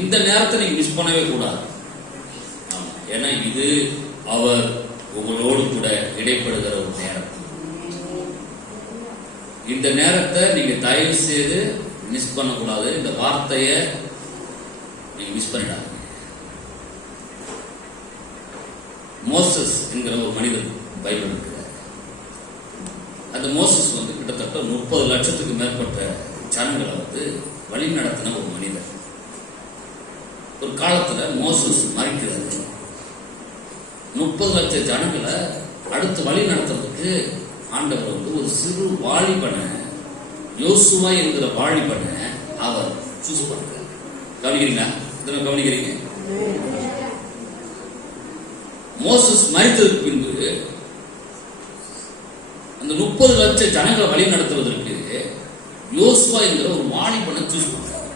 இந்த நேரத்தை நீங்க மிஸ் பண்ணவே கூடாது. ஏன்னா இது அவர் உங்களோடு கூட இடைப்படுகிற ஒரு நேரம். இந்த நேரத்தை நீங்க தயவு செய்து மிஸ் பண்ணக்கூடாது. இந்த வார்த்தையை நீங்க மிஸ் பண்ணிடாது. மோசஸ் என்கிற ஒரு மனிதன் பைபிள் இருக்கிறார். அந்த மோசஸ் கிட்டத்தட்ட 30 லட்சத்துக்கு மேற்பட்ட ஜனங்களை வழி நடத்தின ஒரு மனிதர். ஒரு காலத்துல மோசஸ் மறைக்கிறாரு. 30 லட்சம் ஜனங்களை அடுத்து வழி நடத்துறதுக்கு ஆண்டவர் ஒரு சிறு வாலிபனை, யோசுவா என்கிற வாலிபனை அவர் சூஸ் பண்றாரு. கவனிக்கிறீங்களா? இதெல்லாம் கவனிக்கிறீங்க? மோசஸ் மரித்ததற்கு பின்பு அந்த 30 லட்சம் ஜனங்களை வழி நடத்துவதற்கு யோசுவா என்கிற ஒரு வாலிபனை சூஸ் பண்றாரு.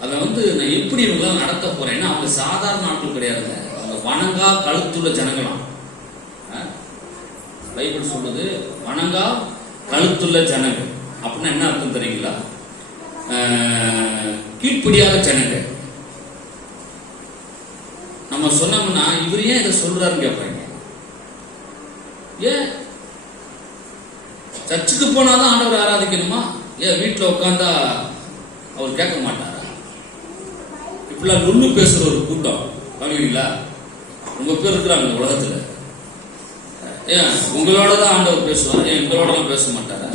அதை நான் எப்படி இவங்களாம் நடத்த போறேன்னா, அவங்க சாதாரண ஆட்கள் கிடையாது. அவங்க வணங்கா கழுத்துள்ள ஜனங்களாம். பைபிள் சொல்லுது வணங்கா கழுத்துள்ள ஜனங்கள். அப்படின்னா என்ன அர்த்தம் தெரியுங்களா? கீழ்ப்படியாத ஜனங்கள். நம்ம சொன்னோம்னா இவர் ஏன் இதை சொல்றாருன்னு கேட்பாங்க. ஏன் சர்ச்சுக்கு போனாதான் ஆண்டவர் ஆராதிக்கணுமா? ஏன் வீட்டில் உட்காந்தா அவர் கேட்க மாட்டாரா? இப்படிலாம் நுண்ணு பேசுற ஒரு கூட்டம் பண்ணுவீங்களா? உங்க பேர் இருக்கிறாங்க உலகத்துல. ஏன் உங்களோட தான் ஆண்டவர் பேசுவார், ஏன் எங்களோட பேச மாட்டாரா?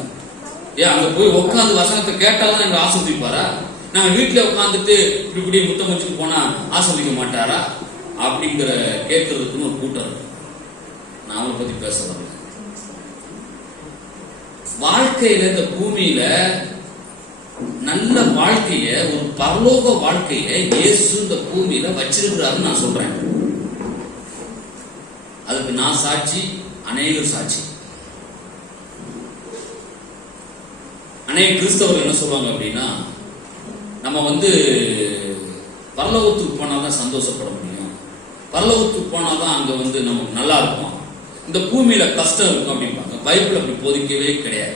ஏன் அங்க போய் உட்காந்து வசனத்தை கேட்டாதான் எங்களை ஆஸ்வதிப்பாரா? நாங்க வீட்டுல உட்காந்துட்டு இப்படி முத்தம் வச்சுட்டு போனா ஆஸ்வதிக்க மாட்டாரா? அப்படிங்கிற கேட்கறதுக்குன்னு ஒரு கூட்டம் இருக்கு. நான் அவங்களை பத்தி பேச வரல. வாழ்க்கையில இந்த பூமியில நல்ல வாழ்க்கைய, ஒரு பரலோக வாழ்க்கைய இயேசு இந்த பூமியில வச்சிருக்கிறாருன்னு நான் சொல்றேன். அதுக்கு நான் சாட்சி, அநேகர் சாட்சி. அநேக கிறிஸ்தவர்கள் என்ன சொல்லுவாங்க அப்படின்னா, நம்ம பரலோகத்துக்கு போனாதான் சந்தோஷப்பட முடியும், பரலோகத்துக்கு போனாதான் அங்க நமக்கு நல்லா இருக்கும், இந்த பூமியில கஷ்டம் இருக்கும் அப்படிம்பாங்க. பைபிள் அப்படி போதிக்கவே கிடையாது.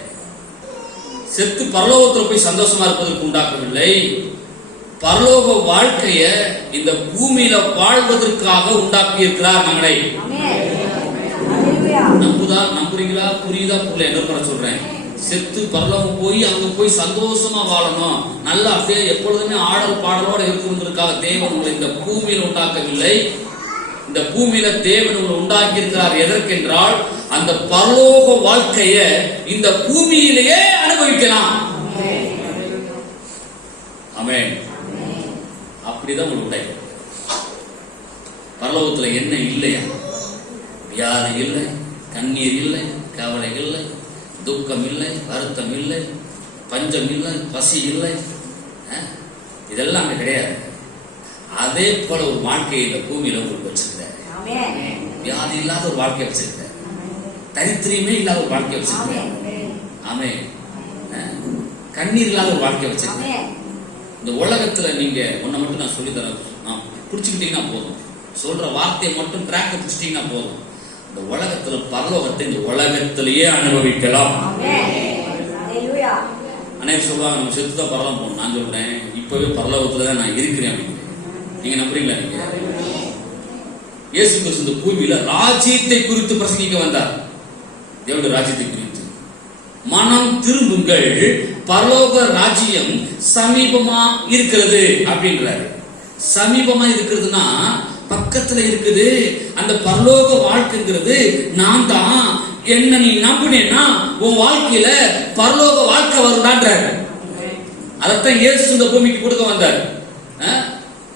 செத்து பரலோகத்தில் போய் சந்தோஷமா இருப்பதற்கு உண்டாக்கவில்லை. பரலோக வாழ்க்கைய இந்த பூமியில வாழ்வதற்காக உண்டாக்கி இருக்கிறார் நம்மளை. நம்புறீங்களா? புரியுதா? புரியல? என்ன சொல்றேன்? செத்து பரலோகம் போய் அங்க போய் சந்தோஷமா வாழணும், நல்லா அப்படியே எப்பொழுதுமே ஆடல் பாடலோட இருக்குவதற்காக தேவன் உங்களை இந்த பூமியில உண்டாக்கவில்லை. இந்த பூமியில தேவன் உங்களை உண்டாக்கி இருக்கிறார். எதற்கென்றால் அந்த பரலோக வாழ்க்கைய இந்த பூமியிலேயே அனுபவிக்கலாம். ஆமென். அப்படிதான் உங்களுக்கு உண்டாக்கி. பரலோகத்துல என்ன இல்லையா? வியாதி இல்லை, கண்ணீர் இல்லை, கவலை இல்லை, துக்கம் இல்லை, வருத்தம் இல்லை, பஞ்சம் இல்லை, பசி இல்லை. இதெல்லாம் அங்க கிடையாது. அதே போல ஒரு வாழ்க்கையை இந்த பூமியில உங்களுக்கு வச்சிருக்க. வியாதி இல்லாத ஒரு வாழ்க்கையை வச்சிருக்க, தரித்திரியமே இல்லாத ஒரு வாழ்க்கையை வச்சிருக்க. ஆமே. கண்ணீர் இல்லாத ஒரு வாழ்க்கையை வச்சிருக்க. இந்த உலகத்துல நீங்க ஒன்ன மட்டும் நான் சொல்லி தரேன், புடிச்சுக்கிட்டீங்கன்னா போதும், சொல்ற வார்த்தையை மட்டும் ட்ராக்க பிடிச்சிட்டீங்கன்னா போதும். இந்த உலகத்துல பரலோகத்தை இந்த உலகத்திலேயே அனுபவிக்கலாம். அநேகம் சொல்லுவாங்க நம்ம செத்துதான் பரலோகம் போகணும். நான் சொல்றேன் இப்பவே பரலோகத்துலதான் நான் இருக்கிறேன் அப்படின்னு. நீங்க நம்புறீங்களா? நீங்க இயேசு கிறிஸ்து இந்த பூமியில ராஜ்யத்தை குறித்து பிரசங்கிக்க வந்தார். தேவனுடைய ராஜ்யத்தை குறித்து, மனம் திரும்புங்கள், பரலோக ராஜ்யம் சமீபமா இருக்கிறது அப்படின்றாரு. சமீபமா இருக்கிறதுனா பக்கத்துல இருக்குது. அந்த பரலோக வாழ்க்கைங்கிறது நான் தான். என்ன நீ நம்பினேன்னா உன் வாழ்க்கையில பரலோக வாழ்க்கை வருடான்றாரு. அதைத்தான் இயேசு இந்த பூமிக்கு கொடுக்க வந்தார்.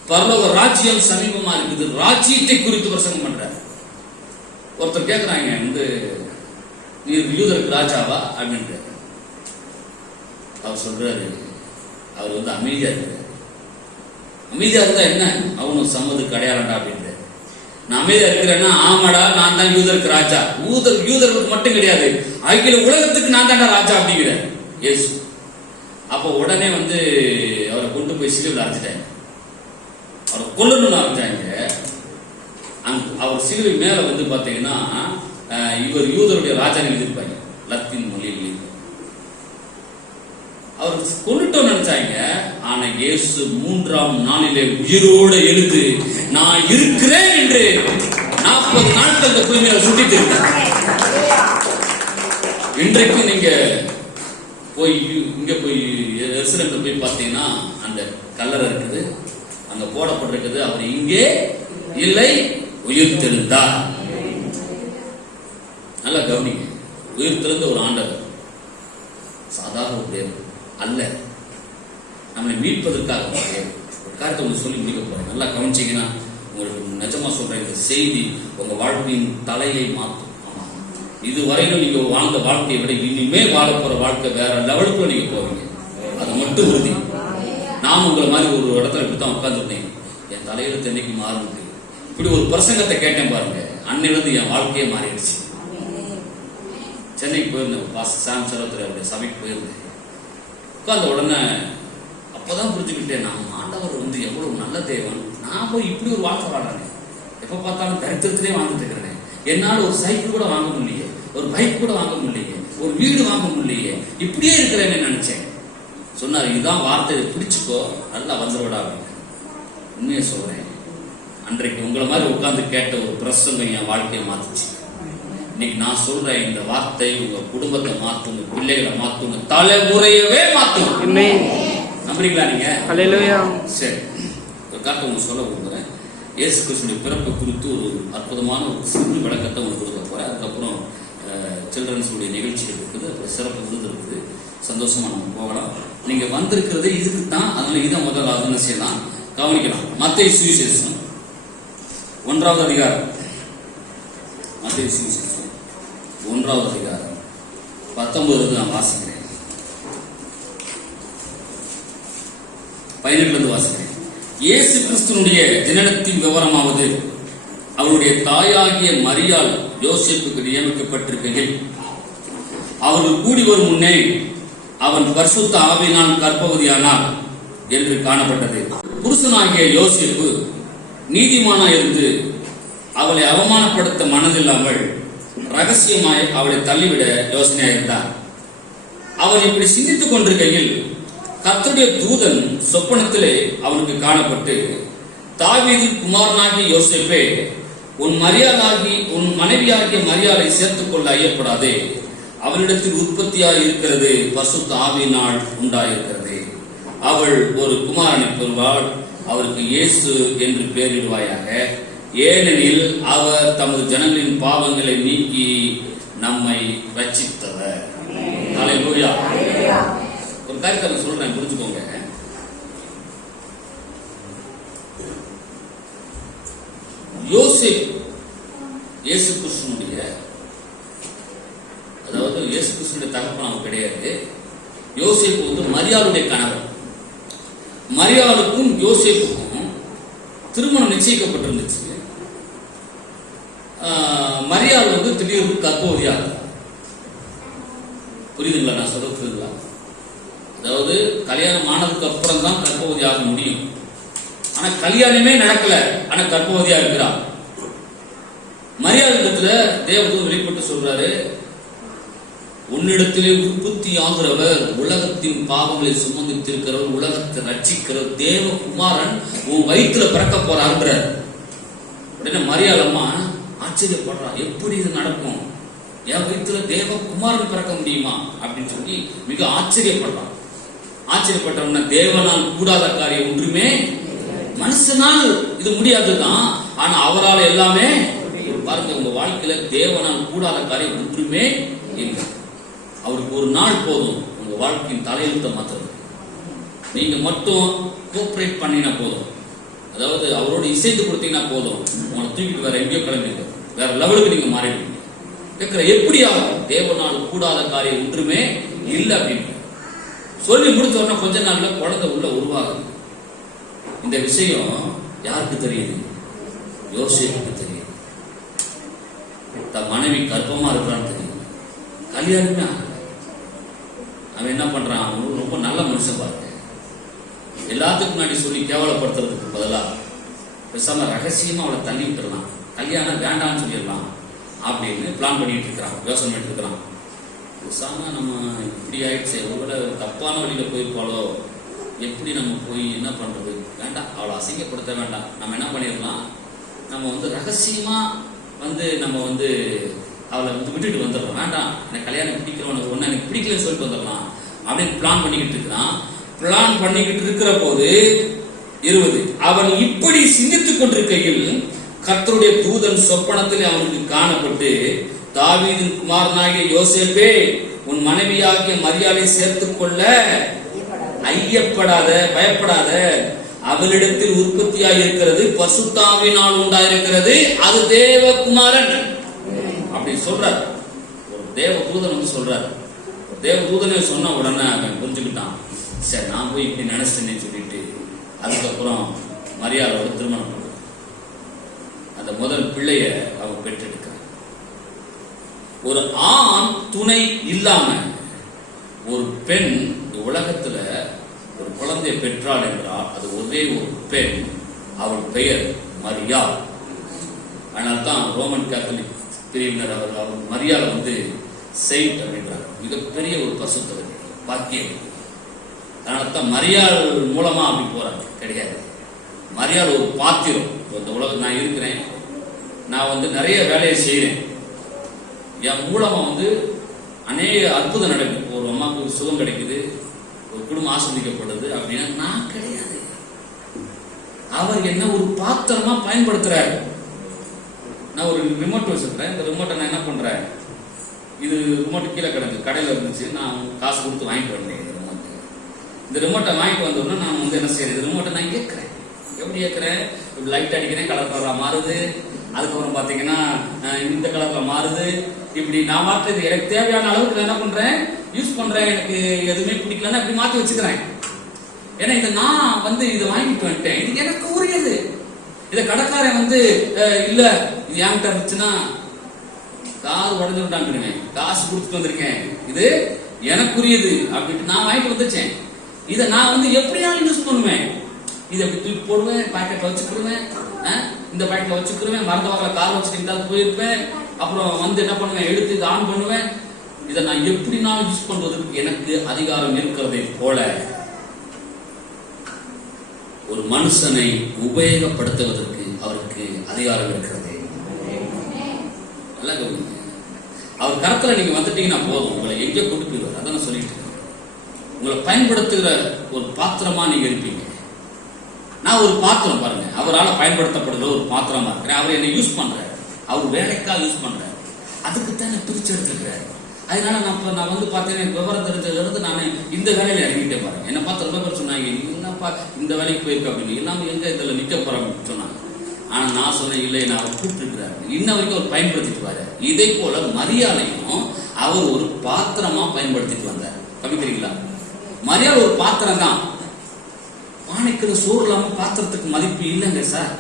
பரலோக ராஜ்யம் சமீபமா இருக்குது, ராஜ்யத்தை குறித்து பிரசங்கம் பண்றார். ஒருத்தர் கேட்கிறாங்க, நீ யூதருக்கு ராஜாவா அப்படின்னு. அவர் சொல்றாரு, அவர் அமைதியா இருக்கிறார். அமைதியா இருந்தா என்ன, அவனும் சம்மதுக்கு அடையாளம்டா அப்படின்ற. நான் அமைதியா இருக்கிறேன்னா, ஆமாடா நான் தான் யூதருக்கு ராஜா. யூதருக்கு மட்டும் கிடையாது, அகில உலகத்துக்கு நான் தான்டா ராஜா அப்படிங்கிற இயேசு. அப்ப உடனே அவரை கொண்டு போய் சிலுவையில் அரைச்சிட்டாங்க. அவரை கொல்லணும்னு ஆரம்பிச்சாங்க. அவர் சிலுவை மேல பாத்தீங்கன்னா இவர் யூதருடைய ராஜான்னு எழுதியிருப்பாங்க, லத்தீன் மொழியில். அவர் கொண்டுட்டோம்னு நினைச்சாங்க. ஆனா இயேசு 3ஆம் நாளிலே உயிரோடு எழுந்து நான் இருக்கிறேன் என்று 40 நாட்கள் இந்த பூமியில சுட்டிட்டு இருக்கார். இன்றைக்கு நீங்க போய் எருசலேம்ல போய் பார்த்தீங்கன்னா அந்த கல்லறை இருக்குது, அங்க போடப்பட்டிருக்குது, அவர் இங்கே இல்லை, உயிர்த்தெழுந்தார். நல்லா கவனிங்க, உயிர்த்தெழுந்த ஒரு ஆண்டவர், சாதாரண ஒரு தேவன் அல்ல, நம்மளை மீட்பதற்காக ஒரு காரியத்தை உங்களுக்கு சொல்லி முடிக்க போறேன். நல்லா கவனிச்சீங்கன்னா உங்களுக்கு நிஜமா சொல்றேன், இந்த செய்தி உங்க வாழ்க்கையின் தலையை மாற்றும். இதுவரையிலும் நீங்க வாழ்ந்த வாழ்க்கையை விட இனிமே வாழ போற வாழ்க்கை வேற லெவலுக்கு நீங்க போவீங்க, அது மட்டும் உறுதி. நான் உங்களை மாதிரி ஒரு இடத்துல இப்படித்தான் உட்கார்ந்துருந்தேன், என் தலையில தென்னைக்கு மாறும் இப்படி ஒரு பிரசங்கத்தை கேட்டேன் பாருங்க, அன்னிலிருந்து என் வாழ்க்கையே மாறிடுச்சு. சென்னைக்கு போயிருந்தேன், பாஸ்டர் சாம் சரோத்ரி அவருடைய சபைக்கு போயிருந்தேன். உட்கார்ந்த உடனே அப்பதான் புரிஞ்சுக்கிட்டேன், நான் ஆண்டவர் எவ்வளவு நல்ல தேவன், நான் போய் இப்படி ஒரு வாழ்க்கை வாழ்றேன், எப்ப பார்த்தாலும் தரித்திரத்திலே வாழ்ந்துட்டு இருக்கிறேன், என்னால் ஒரு சைக்கிள் கூட வாங்க முடியலையே, ஒரு பைக் கூட வாங்க முடியலையே, ஒரு வீடு வாங்க முடியலையே, இப்படியே இருக்கிறேன்னு நினைச்சேன். சொன்னார், இதுதான் வார்த்தையை பிடிச்சுக்கோ, நல்லா வந்துவிடா. உண்மையை சொல்றேன், அன்றைக்கு உங்களை மாதிரி உட்கார்ந்து கேட்ட ஒரு பிரசங்கம் என் வாழ்க்கையை மாத்துச்சு. இன்னைக்கு நான் சொல்றேன், இந்த வார்த்தை உங்க குடும்பத்தை மாத்தும், உங்க பிள்ளைகளை மாத்தும், உங்க தலைமுறையவே மாத்தும். நம்புறீங்களா நீங்க? சரி, ஒரு காரணம் உங்களுக்கு சொல்ல விரும்புகிறேன். இயேசு கிறிஸ்துவின் பிறப்பை குறித்து ஒரு அற்புதமான ஒரு சிறு விளக்கத்தை உங்களுக்கு கொடுக்க போறேன். அதுக்கப்புறம் சில்ட்ரன்ஸுடைய நிகழ்ச்சிகள் இருக்குது, அப்புறம் சிறப்பு விருது இருக்குது, சந்தோஷமா நம்ம போகலாம். நீங்க வந்திருக்கிறது இதுக்கு தான், அதனால இதை முதல் ஆகுன்னு செய்யலாம், கவனிக்கலாம். மத்தேயு சுவிசேஷம் 1ஆவது அதிகாரம், மத்தேயு சுவிசேஷம் 1ஆவது அதிகாரம் 19 நான் வாசிக்கிறேன், 18 வாசிக்கிறேன். இயேசு கிறிஸ்துனுடைய ஜனனத்தின் விவரமாவது, அவருடைய தாயாகிய மரியாள் யோசேப்புக்கு நியமிக்கப்பட்டிருக்கையில் அவர்கள் கூடி வரும் முன்னே அவன் பரிசுத்த ஆவியினால் கர்ப்பவதியானார் என்று காணப்பட்டது. புருஷனாகிய யோசேப்பு நீதிமானாயிருந்து அவளை அவமானப்படுத்த மனதில்லாமல் ரகசியமாய் அவளை தள்ளிவிட யோசனையாயிருந்தார். அவர் இப்படி சிந்தித்துக் கொண்டிருக்கையில் கர்த்தருடைய தூதன் சொப்பனத்திலே அவனுக்கு காணப்பட்டு, தாவீது குமாரனாகிய யோசேப்பே, உன் மனைவியாகிய மரியாதை சேர்த்துக் கொள்ள ஐயப்படாதே, அவளிடத்தில் உற்பத்தியாய் இருக்கிறது பரிசுத்த ஆவியினால் உண்டாயிருக்கிறது. அவள் ஒரு குமாரனை பெறுவாள், அவருக்கு இயேசு என்று பெயரிடுவாயாக, ஏனெனில் அவர் தமது ஜனங்களின் பாவங்களை நீக்கி நம்மை ரட்சித்தவர். அல்லேலூயா. ஒரு காரியத்தை சொல்றேன், புரிஞ்சுக்கோங்க. யோசேப் இயேசு கிறிஸ்துனுடைய, அதாவது இயேசு கிறிஸ்துனுடைய தகப்பன் அவன் கிடையாது. யோசேப்பு மரியாளுடைய கணவர். மரியாளுக்கும் யோசேப்புக்கும் திருமணம் நிச்சயிக்கப்பட்டிருந்துச்சு. மரியாள் திடீர்னு கர்ப்பவதியாக, புரியுதுங்களா நான் சொல்றதுங்களா? அதாவது கல்யாணம் ஆனதுக்கு அப்புறம் தான் கர்ப்பவதி ஆக முடியும். ஆனா கல்யாணமே நடக்கல, ஆனா கர்ப்பவதியா இருக்கிறார். மரியாதையிடத்துல தேவதூதன் வெளிப்பட்டு சொல்றாரு, உன்னிடத்திலே உற்பத்தி ஆகிறவர், உலகத்தின் பாவங்களை சுமந்திருக்கிறவர், உலகத்தை ரட்சிக்கிறவர், தேவகுமாரன் உன் வயிற்றுல பிறக்க போறார். உடனே மரியாளம்மா ஆச்சரியப்படுறா, எப்படி இது நடக்கும், என் வயிற்றுல தேவகுமாரன் பிறக்க முடியுமா அப்படின்னு சொல்லி மிக ஆச்சரியப்படுறான். ஆச்சரியப்பட்டவன, தேவனால் கூடாத காரியம் ஒன்றுமே, மனுஷனால் இது முடியாதுதான், ஆனா அவரால் எல்லாமே. பாருங்க, உங்க வாழ்க்கையில தேவனால் கூடாத காரியம் ஒன்றுமே இல்லை. அவருக்கு ஒரு நாள் போதும் உங்க வாழ்க்கையின் தலையெழுத்த மாத்துறது. நீங்க மட்டும் கோஆபரேட் பண்ணினா போதும், அதாவது அவரோட இசைந்து கொடுத்தீங்கன்னா போதும், உங்களை தூக்கிட்டு வேற எங்கேயோ கிளம்பிங்க, வேற லெவலுக்கு நீங்க மாறிடுவீங்க. கேட்கிற எப்படி ஆகும், தேவனால் கூடாத காரியம் ஒன்றுமே இல்லை அப்படின்னு சொல்லி முடிச்ச உடனே கொஞ்ச நாள்ல குழந்தை உள்ள உருவாகுது. இந்த விஷயம் யாருக்கு தெரியுது? யோசேப்புக்கு தெரியுது. தன் மனைவி கர்ப்பமா இருக்கிறான்னு தெரியும். கல்யாணமே ஆகல. அவன் என்ன பண்றான், அவன் ரொம்ப நல்ல மனுஷன் பாருங்க. எல்லாத்துக்கும் முன்னாடி சொல்லி கேவலப்படுத்துறதுக்கு பதிலா பேசாம ரகசியமா அவளை தள்ளி விட்டுறலாம், கல்யாணம் வேண்டாம்னு சொல்லிடலாம் அப்படின்னு பிளான் பண்ணிட்டு இருக்கிறான், யோசனை பண்ணிட்டு இருக்கிறான். பேசாம நம்ம இப்படி ஆயிடுச்சு, ஒருவேளை தப்பான வழியில போயிருப்பாளோ எப்படி நம்ம போய் என்ன பண்றது? வேண்டாம், அவளை அசிங்கப்படுத்த வேண்டாம். நம்ம என்ன பண்ணிடலாம், நம்ம ரகசியமா நம்ம அவளை விட்டுட்டு வந்துடுறோம். வேண்டாம், எனக்கு கல்யாணம் பிடிக்கிறவனுக்கு ஒண்ணு எனக்கு பிடிக்கலன்னு சொல்லிட்டு வந்துடலாம் அப்படின்னு பிளான் பண்ணிக்கிட்டு இருக்கிறான். பிளான் பண்ணிக்கிட்டு இருக்கிற போது 20 அவன் இப்படி சிந்தித்துக் கொண்டிருக்கையில் கர்த்தருடைய தூதன் சொப்பனத்தில் அவனுக்கு காணப்பட்டு, தாவீதின் குமாரனாகிய யோசேப்பே, உன் மனைவியாகிய மரியாதை சேர்த்துக் கொள்ள ஐயப்படாத, பயப்படாத. அவளிடத்தில் உற்பத்தியாக இருக்கிறது பசுத்தாவினால் உண்டாயிருக்கிறது, அது தேவகுமாரன் அப்படி சொல்றார். ஒரு தேவ தூதன் சொல்றார். தேவ தூதனை சொன்ன உடனே அவன் புரிஞ்சுக்கிட்டான். சரி, நான் போய் இப்படி நினைச்சேன்னு சொல்லிட்டு அதுக்கப்புறம் மரியாதையோட திருமணம் பண்றான். அந்த முதல் பிள்ளைய அவன் பெற்றெடுக்கிறான். ஒரு ஆண் துணை இல்லாம ஒரு பெண் இந்த உலகத்துல ஒரு குழந்தையை பெற்றாள் என்றால் அது ஒரே ஒரு பெண், அவள் பெயர் மரியா. அதனால்தான் ரோமன் கேத்தலிக் பிரிவினர் அவர் மரியாதை செயின்ட் அப்படின்றார், மிகப்பெரிய ஒரு பசுத்தவர், பாக்கியம். அதனால்தான் மரியாள் மூலமா அப்படி போறாங்க கிடையாது. மரியாள் ஒரு பாத்திரம். இந்த உலகம் நான் இருக்கிறேன், நான் நிறைய வேலையை செய்யறேன், என் மூலமா அநேக அற்புதம் நடக்கும். ஒரு அம்மாவுக்கு சுகம் கிடைக்குது, ஒரு குடும்பம் ஆஸ்வதிக்கப்படுது அப்படின்னா நான் கிடையாது. அவர் என்ன ஒரு பாத்திரமா பயன்படுத்துறாரு. நான் ஒரு ரிமோட் வச்சிருக்கேன். இந்த ரிமோட்டை நான் என்ன பண்றேன், இது ரிமோட் கீழே கிடக்கு, கடையில் இருந்துச்சு, நான் காசு கொடுத்து வாங்கிட்டு வந்தேன். இந்த ரிமோட்டை வாங்கிட்டு வந்தோம்னா நான் என்ன செய்யறேன், இந்த ரிமோட்டை நான் கேட்கிறேன். எப்படி கேட்கிறேன், லைட் அடிக்கிறேன், கலர் கலரா மாறுது. அதுக்கப்புறம் பாத்தீங்கன்னா இந்த கலர்ல மாறுது. இப்படி நான் மாற்றது எனக்கு தேவையான அளவுக்கு என்ன பண்றேன், யூஸ் பண்றேன். எனக்கு எதுவுமே பிடிக்கலன்னா இப்படி மாத்தி வச்சுக்கிறேன். ஏன்னா இதை நான் இதை வாங்கிட்டு வந்துட்டேன், இது எனக்கு உரியது. இதை கடைக்காரன் இல்ல இது என்கிட்ட இருந்துச்சுன்னா கார் உடஞ்சு விட்டாங்க, காசு கொடுத்துட்டு வந்திருக்கேன், இது எனக்குரியது அப்படின்ட்டு நான் வாங்கிட்டு வந்துச்சேன். இதை நான் எப்படியாலும் யூஸ் பண்ணுவேன். இதை எப்படி தூக்கி போடுவேன், பாக்கெட்ல வச்சுக்கிடுவேன், இந்த பாக்கெட்ல வச்சுக்கிடுவேன், மறந்த வாக்கில கார் வச்சுட்டு போயிருப்பேன். அப்புறம் என்ன பண்ணுவேன், எடுத்து இதை ஆன் பண்ணுவேன். இதை நான் எப்படினாலும் யூஸ் பண்றதுக்கு எனக்கு அதிகாரம் இருக்கிறதை போல ஒரு மனுஷனை உபயோகப்படுத்துவதற்கு அவருக்கு அதிகாரம் இருக்கிறது. அவர் கருத்துல நீங்க வந்துட்டீங்கன்னா போதும், உங்களை எங்கே கொண்டு போயிடுவார். அதான் சொல்லிட்டு உங்களை பயன்படுத்துகிற ஒரு பாத்திரமா நீங்க இருப்பீங்க. நான் ஒரு பாத்திரம் பாருங்க, அவரால் பயன்படுத்தப்படுகிற ஒரு பாத்திரமா இருக்கிறேன். அவர் என்னை யூஸ் பண்றாரு, அவர் வேலைக்காக யூஸ் பண்றாரு, அதுக்குத்தான் பிரிச்சு எடுத்துக்கிறாரு. அதனால நான் பார்த்தீங்கன்னா விவரம் தெரிஞ்சதுல இருந்து நான் இந்த வேலையில இறங்கிட்டே பாருங்க. என்ன பார்த்து ரொம்ப பேர் சொன்னாங்க, என்னப்பா இந்த வேலைக்கு போயிருக்க அப்படின்னு, எல்லாமே எங்க இதுல நிக்க போறோம்னு சொன்னாங்க. ஆனா நான் சொன்னேன், இல்லை, நான் அவர் கூப்பிட்டுருக்கிறாரு, இன்ன வரைக்கும் அவர் பயன்படுத்திட்டு வர. இதே போல மரியாதையும் அவர் ஒரு பாத்திரமா பயன்படுத்திட்டு வந்தார். கவனிக்கிறீங்களா? மரியாதை ஒரு பாத்திரம் தான். பானைக்குள்ள சோறு இல்லாம பாத்திரத்துக்கு மதிப்பு இல்லைங்க சார்.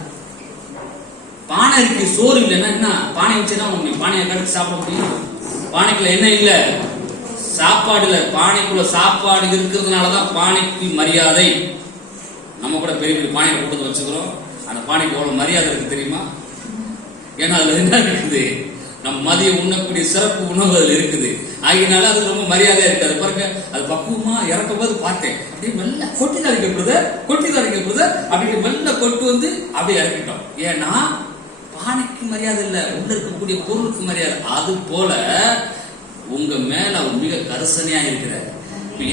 பானை இருக்கு, சோறு இல்லைன்னா என்ன, பானை வச்சுன்னா பானையை கடிச்சு சாப்பிட முடியும்? பானைக்குள்ள என்ன இல்ல, சாப்பாடு இல்ல. பானைக்குள்ள சாப்பாடு இருக்கிறதுனாலதான் பானைக்கு மரியாதை. நம்ம கூட பெரிய பெரிய பானையை கொண்டு வச்சுக்கிறோம், அந்த பானைக்கு எவ்வளவு மரியாதை இருக்கு தெரியுமா? ஏன்னா அதுல என்ன இருக்குது, நம்ம மதியம் உண்ணக்கூடிய சிறப்பு உணவு அதுல இருக்குது. ஆகினால அது ரொம்ப மரியாதையா இருக்காது. பாருங்க, அது பக்குவமா இறக்கும் போது பார்த்தேன், அப்படியே மெல்ல கொட்டி தரைக்கப்படுது அப்படின்னு மெல்ல கொட்டு அப்படியே இறக்கிட்டோம். ஏன்னா பானைக்கு மரியாதை இல்ல, உள்ள இருக்கக்கூடிய பொருளுக்கு மரியாதை. அது போல உங்க மேல அவர் மிக கரிசனையா இருக்கிறார்.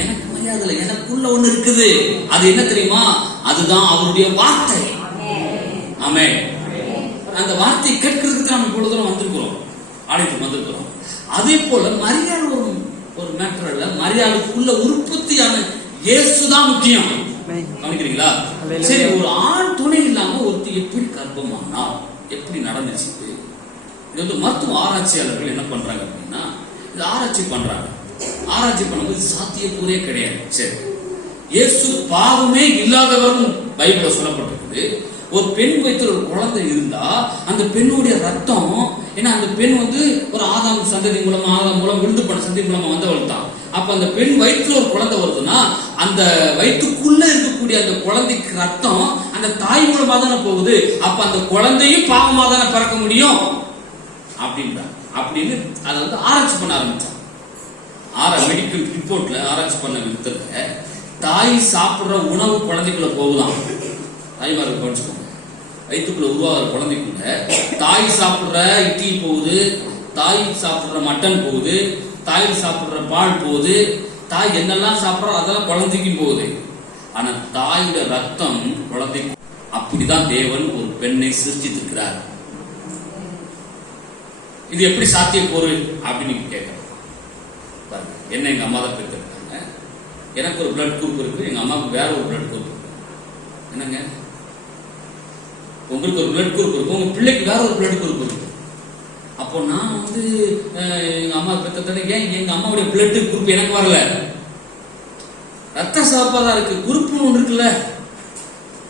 எனக்கு மரியாதை இல்லை, எனக்குள்ள ஒண்ணு இருக்குது. அது என்ன தெரியுமா? அதுதான் அவருடைய வார்த்தை. ஆமென். அந்த வார்த்தையை கேட்கறதுக்கு நம்ம இவ்வளவு தூரம் வந்திருக்கிறோம், ஆலயத்துக்கு வந்திருக்கிறோம். அதே போல மரியாதை ஒரு மேட்டர் இல்ல, மரியாதைக்குள்ள உற்பத்தியான இயேசுதான் முக்கியம். கவனிக்கிறீங்களா? சரி, ஒரு ஆண் துணை இல்லாம ஒருத்தி எப்படி கர்ப்பமானா, எப்படி நடந்துச்சு? இது மருத்துவ ஆராய்ச்சியாளர்கள் என்ன பண்றாங்க அப்படின்னா, இது ஆராய்ச்சி பண்றாங்க. ஆராய்ச்சி பண்ணும்போது சாத்தியக்கூறே கிடையாது. சரி, இயேசு பாவமே இல்லாதவரும் பைபிள்ல சொல்லப்பட்டிருக்குது. ஒரு பெண் வயிற்றில் ஒரு குழந்தை இருந்தா அந்த பெண்ணுடைய ரத்தம், ஏன்னா அந்த பெண் ஒரு ஆதாம் சந்ததி மூலமா, ஆதாம் மூலம் விழுந்து பண்ண சந்ததி மூலமா வந்தவள் தான். அப்ப அந்த பெண் வயிற்றுல ஒரு குழந்தை வருதுன்னா அந்த வயிற்றுக்குள்ள இருக்கக்கூடிய அந்த குழந்தைக்கு ரத்தம் அந்த தாய் மூலமா தானே போகுது. அப்ப அந்த குழந்தையும் பாவமா தானே பிறக்க முடியும் அப்படின்னு அதை ஆராய்ச்சி பண்ண ஆரம்பிச்சான். மெடிக்கல் ரிப்போர்ட்ல ஆராய்ச்சி பண்ண விதத்துல தாய் சாப்பிடுற உணவு குழந்தைக்குள்ள போகுதான். தாய்மார்கள் கவனிச்சுக்கோங்க. வயிற்றுக்குள்ள உருவாகிற குழந்தைக்குள்ள தாய் சாப்பிடுற இட்லி போகுது, தாய் சாப்பிடுற மட்டன் போகுது, தாய் சாப்பிடுற பால் போகுது, தாய் என்னெல்லாம் சாப்பிட்றோம் அதெல்லாம் குழந்தைக்கும் போகுது. ஆனா தாயோட ரத்தம் குழந்தைக்கு. அப்படிதான் தேவன் ஒரு பெண்ணை சிருஷ்டித்திருக்கிறார். இது எப்படி சாத்தியக்கூறு அப்படின்னு கேட்கறேன். என்ன எங்க அம்மா தான் பெற்றிருக்காங்க, எனக்கு ஒரு பிளட் குரூப் இருக்கு, எங்க அம்மாவுக்கு வேற ஒரு பிளட் குரூப் இருக்கு. என்னங்க, உங்களுக்கு ஒரு பிளட் குரூப் இருக்கு, உங்க பிள்ளைக்கு வேற ஒரு பிளட் குரூப் இருக்கு. அப்போ நான் வந்து எங்க அம்மா பெற்றதானே, ஏன் எங்க அம்மாவுடைய பிளட் குரூப் எனக்கு வரல? ரத்த சாப்பாதான் இருக்கு, குரூப்னு ஒன்று இருக்குல்ல.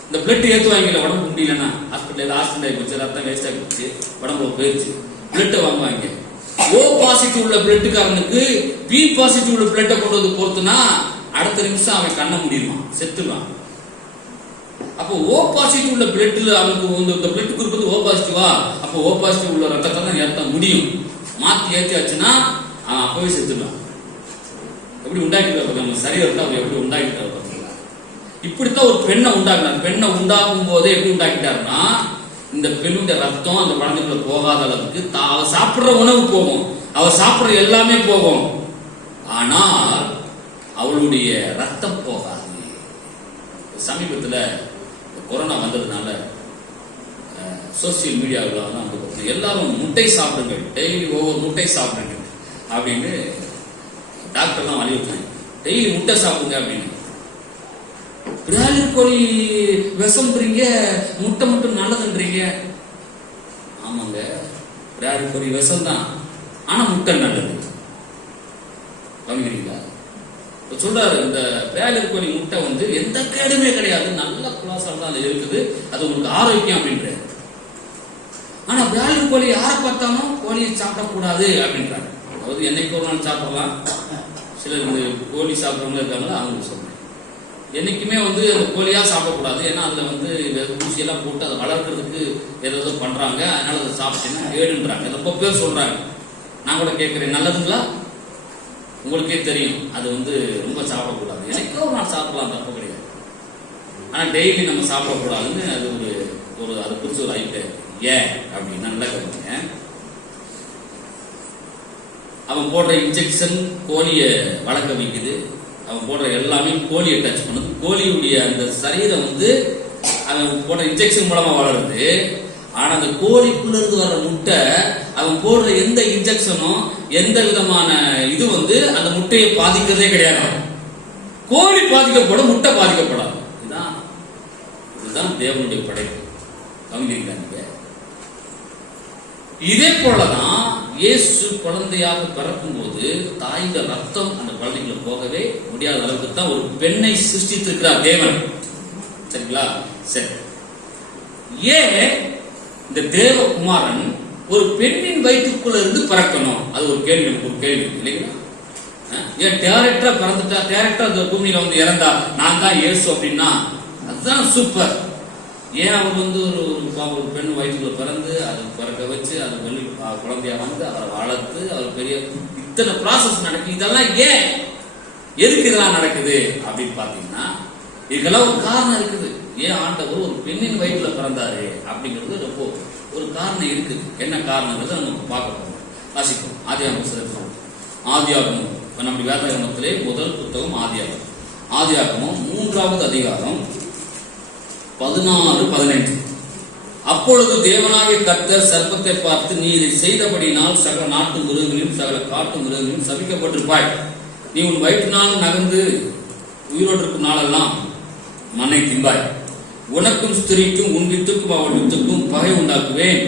இந்த பிளட் ஏற்றுவாங்கல்ல, உடம்பு முடியலன்னா ஹாஸ்பிட்டல் ஆக்சிடென்ட் ஆகி போச்சு, ரத்தம் வேஸ்ட் ஆகி போச்சு, உடம்புல போயிடுச்சு, பிளட்டை வாங்குவாங்க. ஓ பாசிட்டிவ் உள்ள பிளட்டுக்காரனுக்கு பி பாசிட்டிவ் உள்ள பிளட்டை கொண்டு வந்து பொறுத்துனா அடுத்த நிமிஷம் அவன் கண்ண முடியுமா, செத்துவான். அப்போ ஓ பாசிட்டிவ் உள்ள பிளட்ல அவனுக்கு இந்த பிளட் குரூப் வந்து ஓ பாசிட்டிவா, அப்போ ஓ பாசிட்டிவ் உள்ள ரத்தத்தை தான் ஏற்ற முடியும். மாத்தி ஏற்றியாச்சுன்னா அவன் அப்பவே செத்துவான். எப்படி உண்டாக்கிட்டு நம்ம சரீரத்தை அவர் எப்படி உண்டாக்கிட்டார் பார்த்தீங்களா? இப்படித்தான் ஒரு பெண்ணை உண்டாக்குனார். பெண்ணை உண்டாக்கும் போதே எப்படி உண்டாக்கிட்டாருன்னா, இந்த பெண்ணுடைய ரத்தம் அந்த குழந்தைக்குள்ள போகாத அளவுக்கு அவ சாப்பிடுற உணவு போகும், அவ சாப்பிடுற எல்லாமே போகும், ஆனால் அவளுடைய ரத்தம் போகாது. சமீபத்தில் கொரோனா வந்ததுனால சோசியல் மீடியாவில் வந்து எல்லாரும் முட்டை சாப்பிடுங்க, டெய்லி ஒவ்வொரு முட்டை சாப்பிடுங்க அப்படின்னு டாக்டர்லாம் வலியுறுத்தாங்க. டெய்லி முட்டை சாப்பிடுங்க அப்படின்னு. பிராய்லர் கோழி விஷம்ன்றீங்க, முட்டை மட்டும் நல்லதுன்றீங்க. ஆமாங்க, பிராய்லர் கோழி விஷம் தான், ஆனா முட்டை நல்லது. கவனிக்கிறீங்களா? சொல்றாரு, இந்த பிராய்லர் கோழி முட்டை வந்து எந்த கேடுமே கிடையாது, நல்ல குலாசால் தான் அது இருக்குது, அது உங்களுக்கு ஆரோக்கியம் அப்படின்றாரு. ஆனா பிராய்லர் கோழி யாரை பார்த்தாலும் கோழியை சாப்பிடக்கூடாது அப்படின்றாங்க. அதாவது என்னைக்கு ஒரு நாள் சாப்பிடலாம், சிலர் இந்த கோழி சாப்பிட்றவங்க இருக்காங்களா அவங்க சொல்றேன். என்னைக்குமே வந்து அந்த கோழியா சாப்பிடக்கூடாது, ஏன்னா அதுல வந்து ஊசியெல்லாம் போட்டு அதை வளர்க்கறதுக்கு ஏதோ பண்றாங்க, அதனால அதை சாப்பிட்டீங்கன்னா கேடுன்றாங்க. ரொம்ப பேர் சொல்றாங்க. நான் கூட கேட்கிறேன், நல்லதுங்களா? உங்களுக்கே தெரியும் அது வந்து ரொம்ப சாப்பிடக்கூடாது. எனக்கே ஒரு நாள் சாப்பிடலாம், தப்பு கிடையாது. ஆனா டெய்லி நம்ம சாப்பிடக்கூடாதுன்னு அது ஒரு அதை குறித்து ஒரு ஐடியா. ஏன் அப்படின்னு நல்லா கவனிங்க. அவன் போடுற இன்ஜெக்ஷன் கோழியை வளர்க்க வைக்குது, அவன் போடுற எல்லாமே கோழியை டச் பண்ணுது. கோழியுடைய அந்த சரீரம் வந்து அவன் போடுற இன்ஜெக்ஷன் மூலமா வளருது. ஆனா அந்த கோழிக்குள்ள இருந்து வர்ற முட்டை அவன் போடுற எந்த இன்ஜெக்ஷனும் எந்த விதமான இது வந்து அந்த முட்டையை பாதிக்கிறதே கிடையாது. கோழி பாதிக்கப்படும், முட்டை பாதிக்கப்படாது. இதுதான் தேவனுடைய படைப்பு. கவனிக்கிறீங்க? இதே போலதான் இயேசு குழந்தையாக பிறக்கும் போது தாயின் ரத்தம் அந்த குழந்தைகளை போகவே முடியாத அளவுக்கு தான் ஒரு பெண்ணை சிருஷ்டித்திருக்கிறார் தேவன். சரிங்களா? சரி, ஏன் இந்த தேவகுமாரன் ஒரு பெண்ணின் வயிற்றுக்குள்ள இருந்து பிறக்கணும்? அது ஒரு கேள்வி, ஒரு கேள்வி இல்லைங்களா? ஏன் டைரக்டா பிறந்துட்டா, டைரக்டா அந்த பூமியில வந்து இறந்தா நான் தான் இயேசு அப்படின்னா அதுதான் சூப்பர். ஏன் அவர் வந்து ஒரு பெண் வயிற்றுக்குள்ள பிறந்து அதை பிறக்க வச்சு அதை வெளி குழந்தையா வந்து அவரை வளர்த்து அவர் பெரிய இத்தனை ப்ராசஸ் நடக்குது. இதெல்லாம் ஏன், எதுக்கு இதெல்லாம் நடக்குது அப்படின்னு பாத்தீங்கன்னா இதுக்கெல்லாம் ஒரு காரணம் இருக்குது. ஏன் ஆண்டவர் ஒரு பெண்ணின் வயிற்றுல பிறந்தாரு அப்படிங்கிறது ரொம்ப ஒரு காரணம் இருக்குது. என்ன காரணங்கிறத நம்ம பார்க்க போறோம். வாசிப்போம். ஆதியாகமம். ஆதியாகமம் நம்முடைய வேதாகமத்திலே முதல் புத்தகம் ஆதியாகமம். ஆதியாகமம் 3வது அதிகாரம் 14-15. அப்பொழுது தேவனாகிய கர்த்தர் சர்ப்பத்தை பார்த்து, நீ இதை செய்தபடினால் சகல நாட்டு மிருகங்களையும் சகல காட்டு மிருகங்களையும் சபிக்கப்பட்டிருப்பாய். நீ உன் வயிற்றினால் நகர்ந்து உயிரோடு இருக்கும் நாளெல்லாம் மண்ணை திம்பாய். உனக்கும் ஸ்திரீக்கும் உன் வித்துக்கும் அவள் வித்துக்கும் பகை உண்டாக்குவேன்.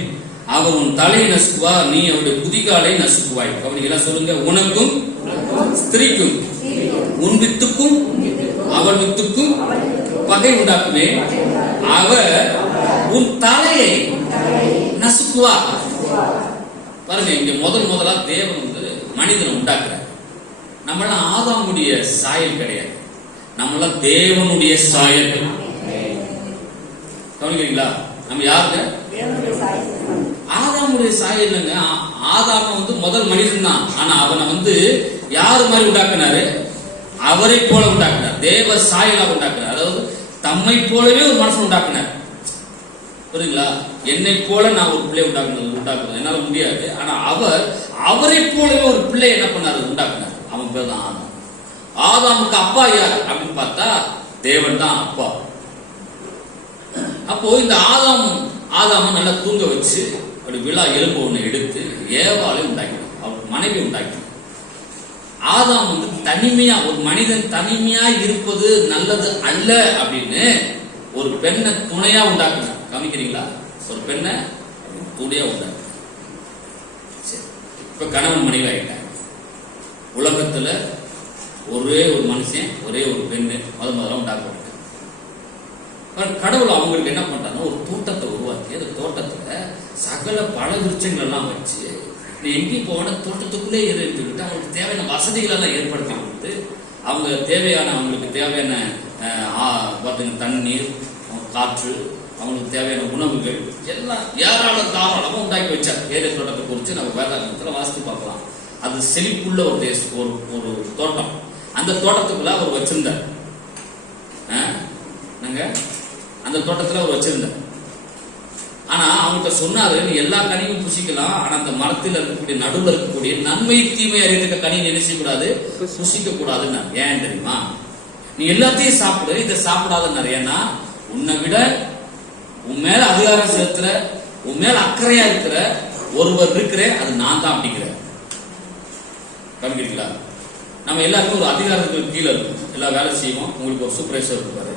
அவன் உன் தலையை நசுக்குவா, நீ அவருடைய குதிகாலை நசுக்குவாய். அப்படிங்களா? சொல்லுங்க. உனக்கும் ஸ்திரீக்கும் உன் வித்துக்கும் அவள் வித்துக்கும் பகை உண்டாக்குவேன். அவர் உன் தலையை நசுக்குவா. பாருங்க, இங்க முதலா தேவன் வந்து மனிதனை உண்டாக்குறார். நம்மளாம் ஆதாமுடைய சாயல் கிடையாது, நம்மளாம் தேவனுடைய சாயல். கவனிக்கிறீங்களா? நம்ம யாருங்க? ஆதாமுடைய சாயல் இல்லைங்க. ஆதாம வந்து முதல் மனிதன் தான். ஆனா அவனை வந்து யாரு மாதிரி உண்டாக்குனாரு? அவரை போல உண்டாக்கினார். தேவ சாயலாக உண்டாக்கினார். அதாவது தம்மை போலவே ஒரு மனுஷன் உண்டாக்கினார். புரியுங்களா? என்னை போல நான் ஒரு பிள்ளை உண்டாக்குறது என்னால முடியாது. ஆனா அவரை போலவே ஒரு பிள்ளை என்ன பண்ணாரு? உண்டாக்குனார். அவன் பேர் தான் ஆதாம். ஆதாமுக்கு அப்பா யார் அப்படின்னு பார்த்தா தேவன் தான் அப்பா. அப்போ இந்த ஆதாம நல்லா தூங்க வச்சு ஒரு விழா எலும்பு ஒண்ணு எடுத்து ஏவாளை உண்டாக்கினார். அவர் மனைவி உண்டாக்கினார். ஆதாம் வந்து தனிமையா, ஒரு மனிதன் தனிமையா இருப்பது நல்லது அல்ல அப்படின்னு ஒரு பெண்ணை துணையா உண்டாக்குனார். கவனிக்கிறீங்களா? ஒரு பெண்ணை துணையா உண்டாக்குனார். இப்ப கணவன் மனைவி ஆயிட்டாங்க. உலகத்துல ஒரே ஒரு மனுஷன், ஒரே ஒரு பெண்ணு முதல்ல உண்டாக்கப்பட்டாங்க. கடவுள் அவங்களுக்கு என்ன பண்றாங்க? ஒரு தோட்டத்தை உருவாக்கி அந்த தோட்டத்துல சகல பல விருட்சங்கள் எல்லாம் வச்சு எங்கேயும் போன தோட்டத்துக்குள்ளே இருந்துக்கிட்டு அவங்களுக்கு தேவையான வசதிகள் எல்லாம் ஏற்படுத்தி கொடுத்து அவங்களுக்கு தேவையான தண்ணீர், காற்று, அவங்களுக்கு தேவையான உணவுகள் எல்லாம் தாராளமாக உண்டாக்கி வச்சார். ஏழை தோட்டத்தை குறித்து நம்ம வேதாகமத்தில் வாசித்து பார்க்கலாம். அது செழிப்புள்ள ஒரு தோட்டம். அந்த தோட்டத்துக்குள்ள அவர் வச்சிருந்தார். அந்த தோட்டத்தில் அவர் வச்சிருந்தார். ஆனா அவங்கள்ட்ட சொன்னாரு, நீ எல்லா கனியும் புசிக்கலாம், ஆனா அந்த மரத்தில் இருக்கக்கூடிய நடுவில் இருக்கக்கூடிய நன்மை தீமை அறிவிக்க கனி நினைச்சக்கூடாது, புசிக்க கூடாதுன்னு. ஏன் தெரியுமா? நீ எல்லாத்தையும் சாப்பிடு, இதை சாப்பிடாதுன்னாரு. ஏன்னா உன்னை விட உன் மேல அதிகாரம் செலுத்துற, உன் மேல அக்கறையா இருக்கிற ஒருவர் இருக்கிற, அது நான் தான் அப்படிங்கிற. கவனிக்கிறீங்களா? நம்ம எல்லாருக்கும் ஒரு அதிகாரத்துக்கு கீழே இருக்கும். எல்லா வேலை செய்வோம். உங்களுக்கு ஒரு சூப்பர்வைசர் இருப்பாரு,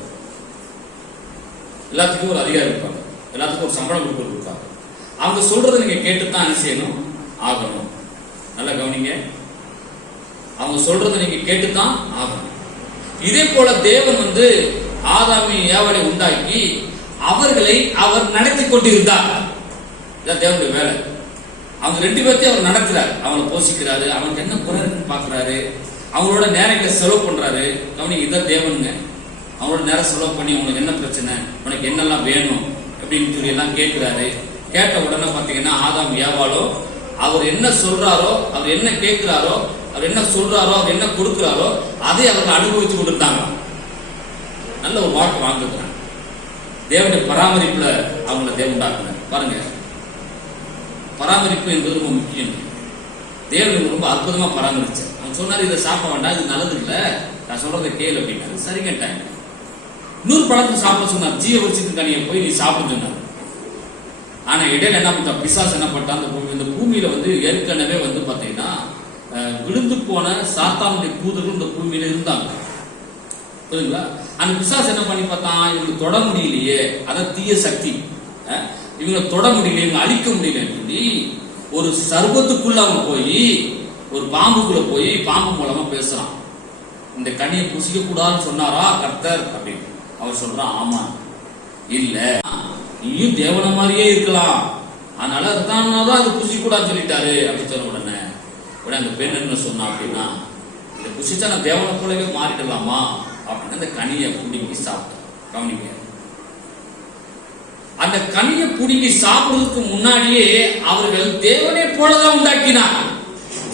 எல்லாத்துக்கும் ஒரு அதிகாரம் இருப்பாங்க, எல்லாத்துக்கும் ஒரு சம்பளம் கொடுப்பாங்க. அவங்க சொல்றதை நீங்க கேட்டுத்தான் என்ன செய்யணும்? ஆகணும். நல்லா கவனிங்க. அவங்க சொல்றதை நீங்க கேட்டுத்தான் ஆகணும். இதே போல தேவன் வந்து ஆதாமி ஏவாளை உண்டாக்கி அவர்களை அவர் நடத்தி கொண்டிருந்தார். இதான் தேவனுடைய வேலை. அவங்க ரெண்டு பேர்த்தையும் அவர் நடத்துறாரு. அவங்களை போஷிக்கிறாரு. அவனுக்கு என்ன குறை இருக்குன்னு பாக்குறாரு. அவங்களோட நேரங்களை செலவு பண்றாரு. கவனிங்க, இதான் தேவனுங்க. அவங்களோட நேரம் செலவு பண்ணி அவங்களுக்கு என்ன பிரச்சனை, உனக்கு என்னெல்லாம் வேணும் அப்படின்னு சொல்லி எல்லாம் கேட்கிறாரு. கேட்ட உடனே பாத்தீங்கன்னா ஆதாம் ஏவாளோ அவர் என்ன சொல்றாரோ, அவர் என்ன கேட்கிறாரோ, அவர் என்ன சொல்றாரோ, அவர் என்ன கொடுக்கிறாரோ அதை அவர்கள் அனுபவிச்சு கொண்டிருந்தாங்க. நல்ல ஒரு வாக்கு வாழ்ந்துக்கிறாங்க. தேவனுடைய பராமரிப்புல அவங்கள தேவன் உண்டாக்குறாங்க. பாருங்க, பராமரிப்பு என்பது ரொம்ப முக்கியம். தேவன் ரொம்ப அற்புதமா பராமரிச்சார். அவன் சொன்னாரு, இதை சாப்பிட வேண்டாம், இது நல்லது இல்லை, நான் சொல்றதை கேளு அப்படின்னாரு. சரி கேட்டாங்க. இன்னொரு பழத்தை சாப்பிட சொன்னார். ஜீவ விருட்சத்தின் கனியை போய் நீ சாப்பிட சொன்னார். ஆனா இடையில என்ன பண்ணா? பிசாசு என்ன பண்ணிட்டான்? இந்த பூமியில வந்து ஏற்கனவே வந்து பாத்தீங்கன்னா விழுந்து போன சாத்தானுடைய தூதர்கள் இந்த பூமியில இருந்தாங்க. புரியுங்களா? அந்த பிசாசு என்ன பண்ணி பார்த்தான்? இவங்களுக்கு தொட முடியலையே, அதான் தீய சக்தி, இவங்க தொட முடியல, இவங்க அழிக்க முடியலன்னு சொல்லி ஒரு சர்வத்துக்குள்ள அவன் போய் ஒரு பாம்புக்குள்ள போய் பாம்பு மூலமா பேசுறான். இந்த கனியை புசிக்க கூடாதுன்னு சொன்னாரா கர்த்தர் அப்படின்னு. அவர் சொல்றான், ஆமா, இல்ல, நீயும் தேவன மாதிரியே இருக்கலாம், அதனால அதுதான் அது புசிக்க கூடாதுன்னு சொல்லிட்டாரு அப்படின்னு சொன்ன உடனே அந்த பெண் என்ன சொன்னா அப்படின்னா, இதை புசிச்சா நான் தேவனை போலவே மாறிடலாமா அப்படின்னு அந்த கனியை புடுங்கி சாப்பிட்டேன். கவனிங்க, அந்த கனியை புடுங்கி சாப்பிடுறதுக்கு முன்னாடியே அவர்கள் தேவனை போலதான் உண்டாக்கினார்.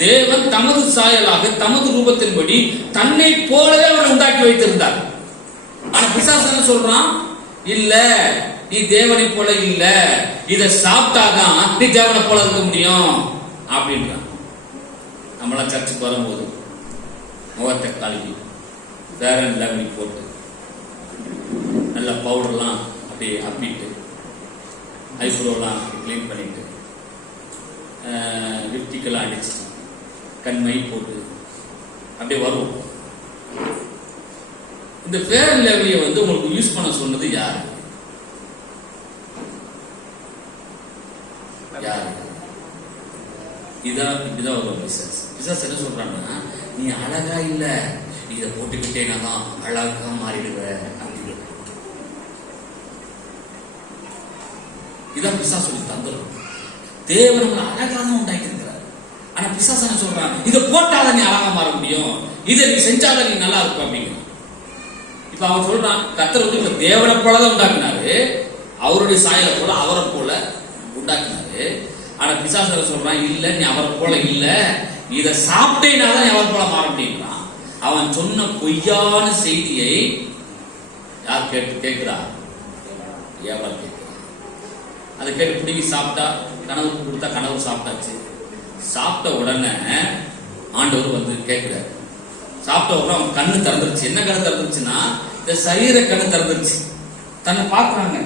தேவன் தமது சாயலாக தமது ரூபத்தின்படி தன்னை போலவே அவர் உண்டாக்கி வைத்திருந்தார். ஆனா பிசாசு என்ன சொல்றான்? இல்ல, நீ தேவனை போல இல்ல, இதை சாப்பிட்டாதான் நீ தேவனை போல இருக்க முடியும் அப்படின்றான். நம்மளாம் சர்ச்சுக்கு வரும்போது முகத்தை கழுவி வேற லெவலி போட்டு நல்ல பவுடர்லாம் அப்படியே அப்பிட்டு ஐப்ரோலாம் கிளீன் பண்ணிட்டு லிப்டிக்கெல்லாம் அடிச்சுட்டு கண்மை போட்டு அப்படியே வருவோம். இந்த ஃபேர் அண்ட் லவ்லியை வந்து உங்களுக்கு யூஸ் பண்ண சொன்னது யாரு? யாரு? இப்படிதான் ஒரு பிசாசு என்ன சொல்றான்னா, நீ அழகா இல்ல, நீ இதை போட்டுக்கிட்டேனா அழகா மாறிடுவ அப்படின்னு. இதான் பிசாசு சொல்லி தந்துடும். தேவன் அழகா தான் உண்டாக்கி இருக்கிறார். ஆனா பிசாசு என்ன சொல்றான்? இதை போட்டாதான் நீ அழகா மாற முடியும், இதை நீ செஞ்சாதான் நீ நல்லா இருப்ப அப்படிங்கிற. இப்ப அவன் சொல்றான், கர்த்தர் வந்து இப்ப தேவனை போலதான் உண்டாக்குனாரு, அவருடைய சாயலை போல அவரை போல உண்டாக்குனாரு. ஆனா பிசாசு சொல்றான், இல்ல, நீ அவரை போல இல்ல, இதை சாப்பிட்டேனாதான் அவரை போல மாற முடியுங்கிறான். அவன் சொன்ன பொய்யான செய்தியை யார் கேட்கிறா? ஏவாள் கேட்கிறா. அதை கேட்டு பிடிங்கி சாப்பிட்டா, கனவுக்கு கொடுத்தா கனவு சாப்பிட்டாச்சு. சாப்பிட்ட உடனே ஆண்டவர் வந்து கேட்கிறாரு. சாப்பிட்ட உடனே அவன் கண்ணு திறந்துருச்சு. என்ன கண்ணு திறந்துருச்சுன்னா, இந்த சரீர கண்ணு திறந்துருச்சு. தன்னை பார்க்குறாங்க.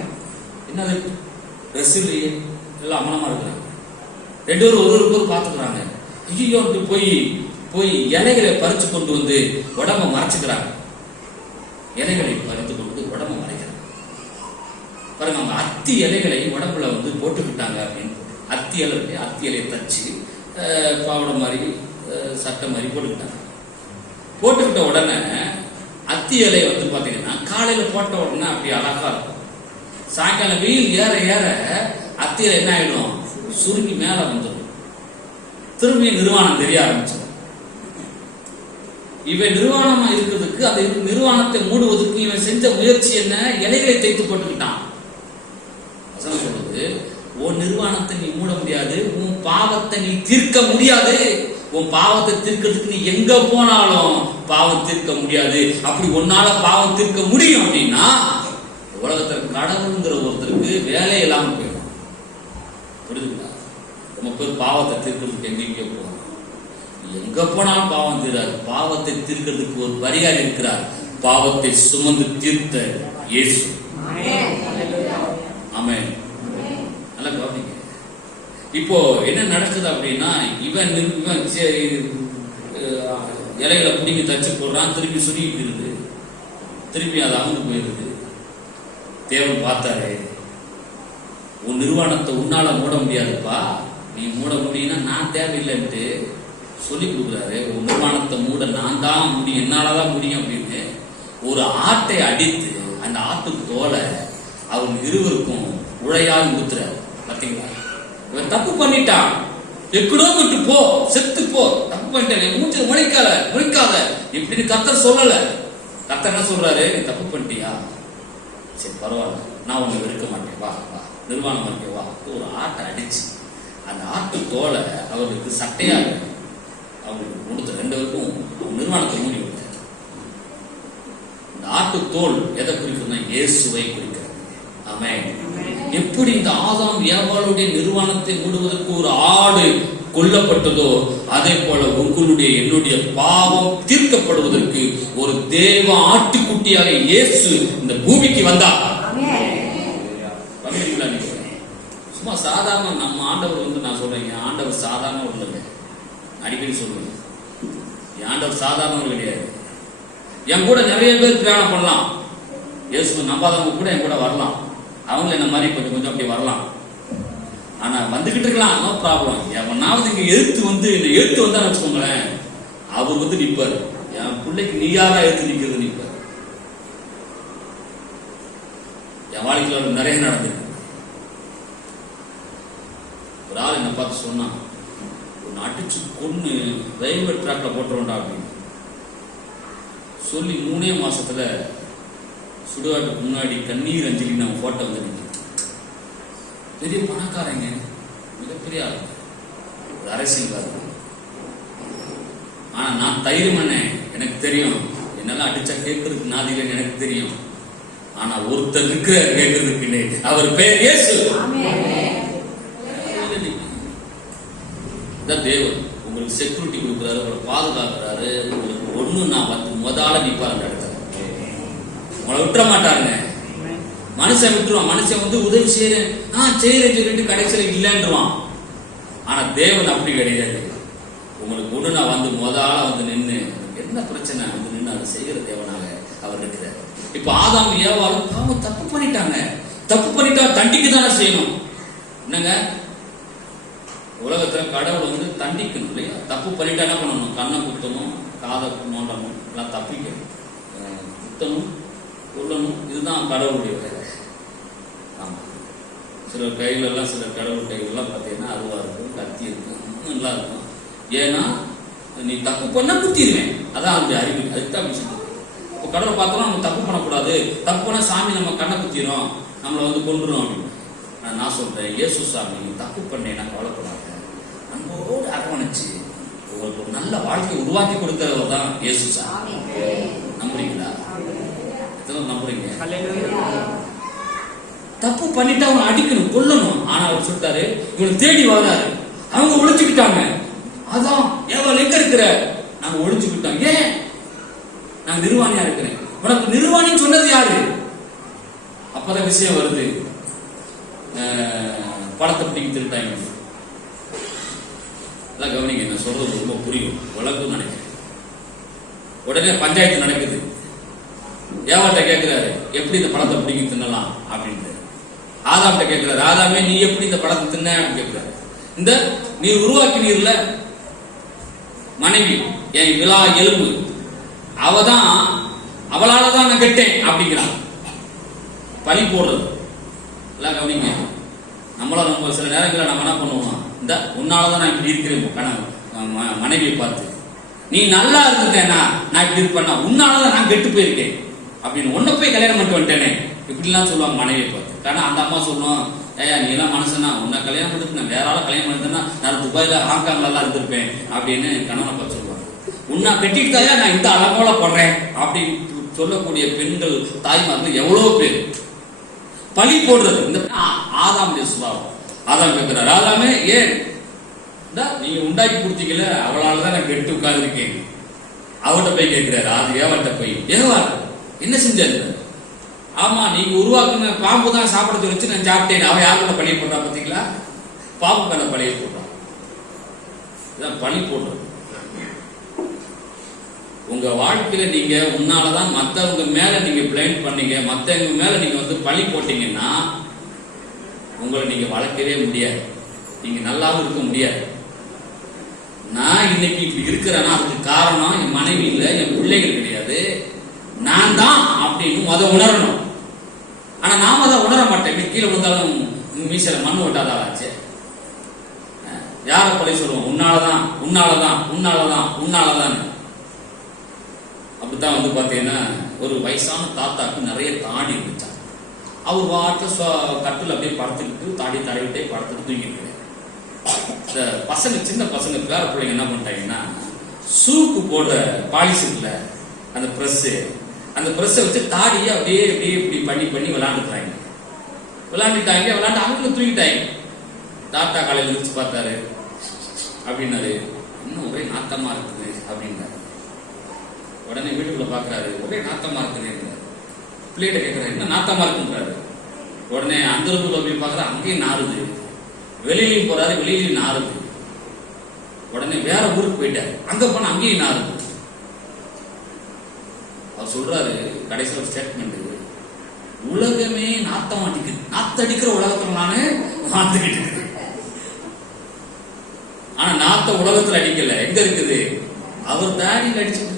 என்னது ட்ரெஸ் இல்லையே, எல்லாம் அமனமா இருக்கிறாங்க. ரெண்டு பேரும் ஒருவருக்கு பார்த்துக்கிறாங்க. ஐயோ போய் போய் இலைகளை பறிச்சு கொண்டு வந்து உடம்ப மறைச்சுக்கிறாங்க. இலைகளை பறித்து கொண்டு வந்து உடம்ப மறைக்கிறாங்க. பாருங்க, அவங்க அத்தி இலைகளை உடம்புல வந்து போட்டுக்கிட்டாங்க அப்படின்னு. அத்தி இலையை தச்சு பாவடை மாதிரி சட்டை மாதிரி போட்டுக்கிட்டாங்க. போட்டுக்கிட்ட உடனே அத்தி இலை வந்து பாத்தீங்கன்னா காலையில போட்ட உடனே அப்படி அழகா இருக்கும். சாயங்காலம் வெயில் ஏற ஏற அத்தி இலை என்ன ஆயிடும்? சுருங்கி மேல வந்துடும். திரும்பி நிர்வாணம் தெரிய ஆரம்பிச்சிடும். இவன் நிர்வாணமா இருக்கிறதுக்கு, அந்த நிர்வாணத்தை மூடுவதற்கு இவன் செஞ்ச முயற்சி என்ன? இலைகளை தைத்து போட்டுக்கிட்டான். வசனம் சொல்றது, உன் நிர்வாணத்தை நீ மூட முடியாது, உன் பாவத்தை நீ தீர்க்க முடியாது. உன் பாவத்தை தீர்க்கிறதுக்கு நீ எங்க போனாலும் பாவம் தீர்க்க முடியாது. அப்படி உன்னால பாவம் தீர்க்க முடியும் அப்படின்னா, உலகத்துல கடவுள்ங்கிற ஒருத்தருக்கு வேலை இல்லாம போயிடும். புரியுதுங்களா? நம்ம பேர் பாவத்தை தீர்க்கிறதுக்கு எங்க போகணும்? எங்க போனாலும் பாவம் தீராது. பாவத்தை தீர்க்கிறதுக்கு ஒரு பரிகாரம் இருக்கிறார். பாவத்தை சுமந்து தீர்த்த இயேசு. ஆமென். நல்லா கவனிங்க. இப்போ என்ன நடக்குது அப்படின்னா, இவன் இலைகளை பிடிங்கி தச்சு போடுறான். திருப்பி சுருங்கிட்டு திருப்பி அது அமுந்து போயிருது. தேவன் பார்த்தாரு, உன் நிர்வாணத்தை உன்னால மூட முடியாதுப்பா, நீ மூட முடியும்னா நான் தேவையில்லைன்ட்டு சொல்லி கொடுக்குறாரு. உன் நிர்வாணத்தை மூட நான் தான் முடியும், என்னாலதான் முடியும் அப்படின்னு ஒரு ஆட்டை அடித்து அந்த ஆட்டுக்கு தோலை அவன் இருவருக்கும் உழையால் ஊத்துறாரு. பாத்தீங்களா? இவன் தப்பு பண்ணிட்டான், எக்கடோ விட்டு போ, செத்து போ, தப்பு பண்ணிட்டேன், மூச்சு முழிக்காத இப்படின்னு கர்த்தர் சொல்லல. கர்த்தர் என்ன சொல்றாரு? நீ தப்பு பண்ணிட்டியா, சரி பரவாயில்ல, நான் உன்னை வெறுக்க மாட்டேன், வா வா, நிர்வாணம் பண்ணிட்டே வா. ஒரு ஆட்டை அடிச்சு அந்த ஆட்டு தோலை அவருக்கு சட்டையாக அவருக்கு கொடுத்த ரெண்டு பேருக்கும் நிர்வாணத்தை மூடி விட்டார். இந்த ஆட்டு தோல் எதை குறிக்கிறதுனா இயேசுவை குறிக்கிறது. ஆமென். எப்படி இந்த ஆதாம் ஏவாளுடைய நிர்வாணத்தை மூடுவதற்கு ஒரு ஆடு கொல்லப்பட்டதோ, அதே போல உங்களுடைய என்னுடைய பாவம் தீர்க்கப்படுவதற்கு ஒரு தேவ ஆட்டுக்குட்டியாக இயேசு இந்த பூமிக்கு வந்தார். சும்மா சாதாரண நம்ம ஆண்டவர் வந்து, நான் சொல்றேன், என் ஆண்டவர் சாதாரண இல்லை. அடிக்கடி சொல்றேன், என் ஆண்டவர் சாதாரணவர் கிடையாது. என் கூட நிறைய பேர் பிரயாணம் பண்ணலாம். இயேசு நம்பாதவங்க கூட என் கூட வரலாம். அவங்க என்ன மாதிரி கொஞ்சம் கொஞ்சம் அப்படி வரலாம். ஆனா வந்துகிட்டு இருக்கலாம், நோ ப்ராப்ளம். எவனாவது இங்க எழுத்து வந்தா வச்சுக்கோங்களேன், அவர் வந்து நிப்பாரு. என் பிள்ளைக்கு நீயாதான் எழுத்து நிக்கிறது நிப்பாரு. என் வாழ்க்கையில நிறைய நடந்திருக்கு. ஒரு ஆள் என்ன பார்த்து சொன்னான், ஒன்னு அடிச்சு கொன்னு ரயில்வே ட்ராக்ல போட்டுருவோண்டா அப்படின்னு சொல்லி 3 மாசத்துல சுடுகாட்டுக்கு முன்னாடி கண்ணீர் அஞ்சலி நம்ம போட்டோ வந்து நிற்கும். பெரிய பணக்காரங்க, மிகப்பெரிய ஆள், ஒரு அரசியல்வாதி. ஆனா நான் தைரியமானே, எனக்கு தெரியும் என்னால அடிச்சா கேட்கறதுக்கு நாதிகள் எனக்கு தெரியும். ஆனா ஒருத்தர் இருக்கிற கேட்கறதுக்கு, அவர் பேர் இயேசு. தேவன் உங்களுக்கு செக்யூரிட்டி கொடுக்குறாரு, உங்களை பாதுகாக்கிறாரு. உங்களுக்கு ஒண்ணு நான் வந்து முதல்ல நிப்பாரு அந்த இடத்துல. உங்களை விட்டுற மாட்டாருங்க. மனுஷன் விட்டுருவான். மனுஷன் வந்து உதவி செய்யறேன் சொல்லிட்டு கடைசியில இல்லைன்றான். ஆனா தேவன் அப்படி கிடையாது. உங்களுக்கு ஒண்ணு நான் வந்து முதல்ல வந்து நின்று என்ன பிரச்சனை வந்து நின்று அதை செய்கிற தேவனாக அவர் இருக்கிறார். இப்ப ஆதாம் ஏவாளும் பாவம் தப்பு பண்ணிட்டாங்க. தப்பு பண்ணிட்டா தண்டிக்கு தானே செய்யணும். என்னங்க, உலகத்துல கடவுள் வந்து தண்டிக்கணும் இல்லையா? தப்பு பண்ணிட்டா என்ன பண்ணணும்? கண்ணை குத்தணும், காதை நோண்டணும், எல்லாம் தப்பிக்கணும். குத்தணும், கொல்லணும், இதுதான் கடவுளுடைய வேலை. ஆமா, சில கைகளெல்லாம், சில கடவுள் கைகளெல்லாம் பார்த்தீங்கன்னா அருவா இருக்கும், கத்தி இருக்கும், நல்லா இருக்கும். ஏன்னா நீ தப்பு பண்ணா குத்திடுவேன், அதான் அந்த அறிவு. அதுக்குதான் அப்படி சொல்லுது. இப்போ கடவுளை பார்த்தோம்னா நம்ம தப்பு பண்ணக்கூடாது, தப்பு பண்ணா சாமி நம்ம கண்ணை குத்திடும், நம்மளை வந்து கொண்டுரும் அப்படின்னு. நான் சொல்றேன், இயேசு சாமி தப்பு பண்ணேன்னா கவலைப்படாத, அன்போடு அரவணைச்சு உங்களுக்கு ஒரு நல்ல வாழ்க்கையை உருவாக்கி கொடுக்கிறவர் தான் இயேசு சார். நம்புறீங்களா? எத்தனை நம்புறீங்க? தப்பு பண்ணிட்டு அவன் அடிக்கணும், கொல்லணும். ஆனா அவர் சொல்லிட்டாரு, இவனை தேடி வராரு. அவங்க ஒழிச்சுக்கிட்டாங்க. அதான் எவ்வளவு எங்க இருக்கிற? நாங்க ஒழிச்சுக்கிட்டோம். ஏன்? நான் நிர்வாணியா இருக்கிறேன். உனக்கு நிர்வாணின்னு சொன்னது யாரு? அப்பதான் விஷயம் வருது. படத்தை பிடிக்க திருட்டாங்க. எல்லாம் கவனிங்க, என்ன சொல்றது ரொம்ப புரியும், வழக்கம் நினைக்கிறேன். உடனே பஞ்சாயத்து நடக்குது. ஏவாட்ட கேட்கிறாரு, எப்படி இந்த படத்தை பிடிக்க தின்னலாம் அப்படின்ட்டு. ஆதாம்கிட்ட கேட்கிறாரு, ஆதாமே நீ எப்படி இந்த படத்தை தின்ன அப்படின்னு கேட்கிறாரு. இந்த நீ உருவாக்கினீர்ல மனைவி, என் விழா எலும்பு, அவதான், அவளாலதான் நான் கெட்டேன் அப்படிங்கிறான். பழி போடுறது. எல்லாம் கவனிங்க, நம்மளால நம்ம சில நேரங்களில் நம்ம என்ன பண்ணுவோம், இந்த உன்னாலதான் நான் இப்படி இருக்கிறேன் கணவன் மனைவியை பார்த்து, நீ நல்லா இருந்தேன்னா நான் இப்படி இருப்பேன்னா உன்னாலதான் நான் கெட்டு போயிருக்கேன் அப்படின்னு ஒன்ன போய் கல்யாணம் பண்ணிட்டு வந்துட்டேனே இப்படிலாம் சொல்லுவாங்க மனைவியை பார்த்து. ஆனா அந்த அம்மா சொல்லுவோம், ஏயா நீ எல்லாம் மனுஷனா, உன்னை கல்யாணம் பண்ணிட்டு நான் வேற ஆள கல்யாணம் பண்ணிட்டேன்னா நான் துபாயில ஹாங்காங்ல எல்லாம் இருந்திருப்பேன் அப்படின்னு கணவனை பார்த்து சொல்லுவாங்க. உன்னை கட்டிட்டாயா நான் இந்த அளவோல படுறேன் அப்படின்னு சொல்லக்கூடிய பெண்கள் தாய்மார்கள் எவ்வளவு பேர். பழி போடுறது இந்த ஆதாமுடைய சுபாவம். ஆதாம் கேட்கிறார், ஆதாமே ஏன் நீங்க உண்டாக்கி கொடுத்தீங்கல்ல அவளாலதான் நான் கெட்டு உட்கார்ந்து இருக்கேன். அவட்ட போய் கேட்கிறாரு, அது ஏவாட்ட போய், ஏவா என்ன செஞ்சாரு? ஆமா நீங்க உருவாக்குன பாம்பு தான் சாப்பிட வச்சு நான் சாப்பிட்டேன். அவன் யாருக்குள்ள பழிய போடுறான் பாத்தீங்களா? பாம்பு மேல பழிய போடுறான். இதான் பழி போடுறது. உங்க வாழ்க்கையில நீங்க உன்னாலதான் மத்தவங்க மேல நீங்க பிளைண்ட் பண்ணீங்க, மத்தவங்க மேல நீங்க வந்து பழி போட்டீங்கன்னா உங்களை நீங்க வளர்க்கவே முடியாது, நீங்க நல்லாவும் இருக்க முடியாது. நான் இன்னைக்கு இப்படி இருக்கிறேன்னா அதுக்கு காரணம் என் மனைவி இல்ல, என் பிள்ளைகள் கிடையாது, நான் தான் அப்படின்னு உணரணும். ஆனா நாம தான் உணர மாட்டேன். கீழே விழுந்தாலும் மீசல மண் ஓட்டாதாச்சு. யார பழி சொல்லுவோம்? உன்னாலதான், உன்னாலதான், உன்னாலதான், உன்னாலதான். அப்படித்தான் வந்து பாத்தீங்கன்னா ஒரு வயசான தாத்தாக்கு நிறைய தாடி இருந்துச்சான். அவர் வாட்டில் கட்டில் அப்படியே படுத்துக்கிட்டு தாடி தடவிட்டே படுத்துட்டு தூங்கிட்டு. இந்த பசங்க, சின்ன பசங்க பேர பிள்ளைங்க என்ன பண்ணிட்டாங்கன்னா, ஷூக்கு போடுற பாலிஷ் இருக்குல்ல அந்த பிரஸ், அந்த பிரஸ்ஸை வச்சு தாடியை அப்படியே அப்படியே இப்படி பண்ணி பண்ணி விளையாண்டுட்டாங்க. விளையாண்டு அவங்களும் தூங்கிட்டாங்க. தாத்தா காலையில் எழுந்திரிச்சு பார்த்தாரு, அப்படின்னாரு, இன்னும் ஒரே நாத்தமா இருக்குது அப்படின்னாரு. உடனே வீட்டுக்குள்ள பாக்குறாரு, ஒரே நாத்தமா இருக்குது. பிள்ளைகிட்ட கேட்கிறாரு, என்ன நாத்தமா இருக்குன்றாரு. உடனே அந்த ரூம்ல போய் பாக்குற, அங்கேயும் நாறுது. வெளியிலையும் போறாரு, வெளியிலையும் நாறுது. உடனே வேற ஊருக்கு போயிட்டாரு, அங்க போனா அங்கேயும் நாறுது. அவர் சொல்றாரு கடைசியில் ஒரு ஸ்டேட்மெண்ட், உலகமே நாத்தம் அடிக்குது, நாத்த அடிக்கிற உலகத்துல நானு வாழ்ந்துகிட்டு இருக்கு. ஆனா நாத்த உலகத்துல அடிக்கல, எங்க இருக்குது? அவர் தாடியில் அடிச்சுட்டு.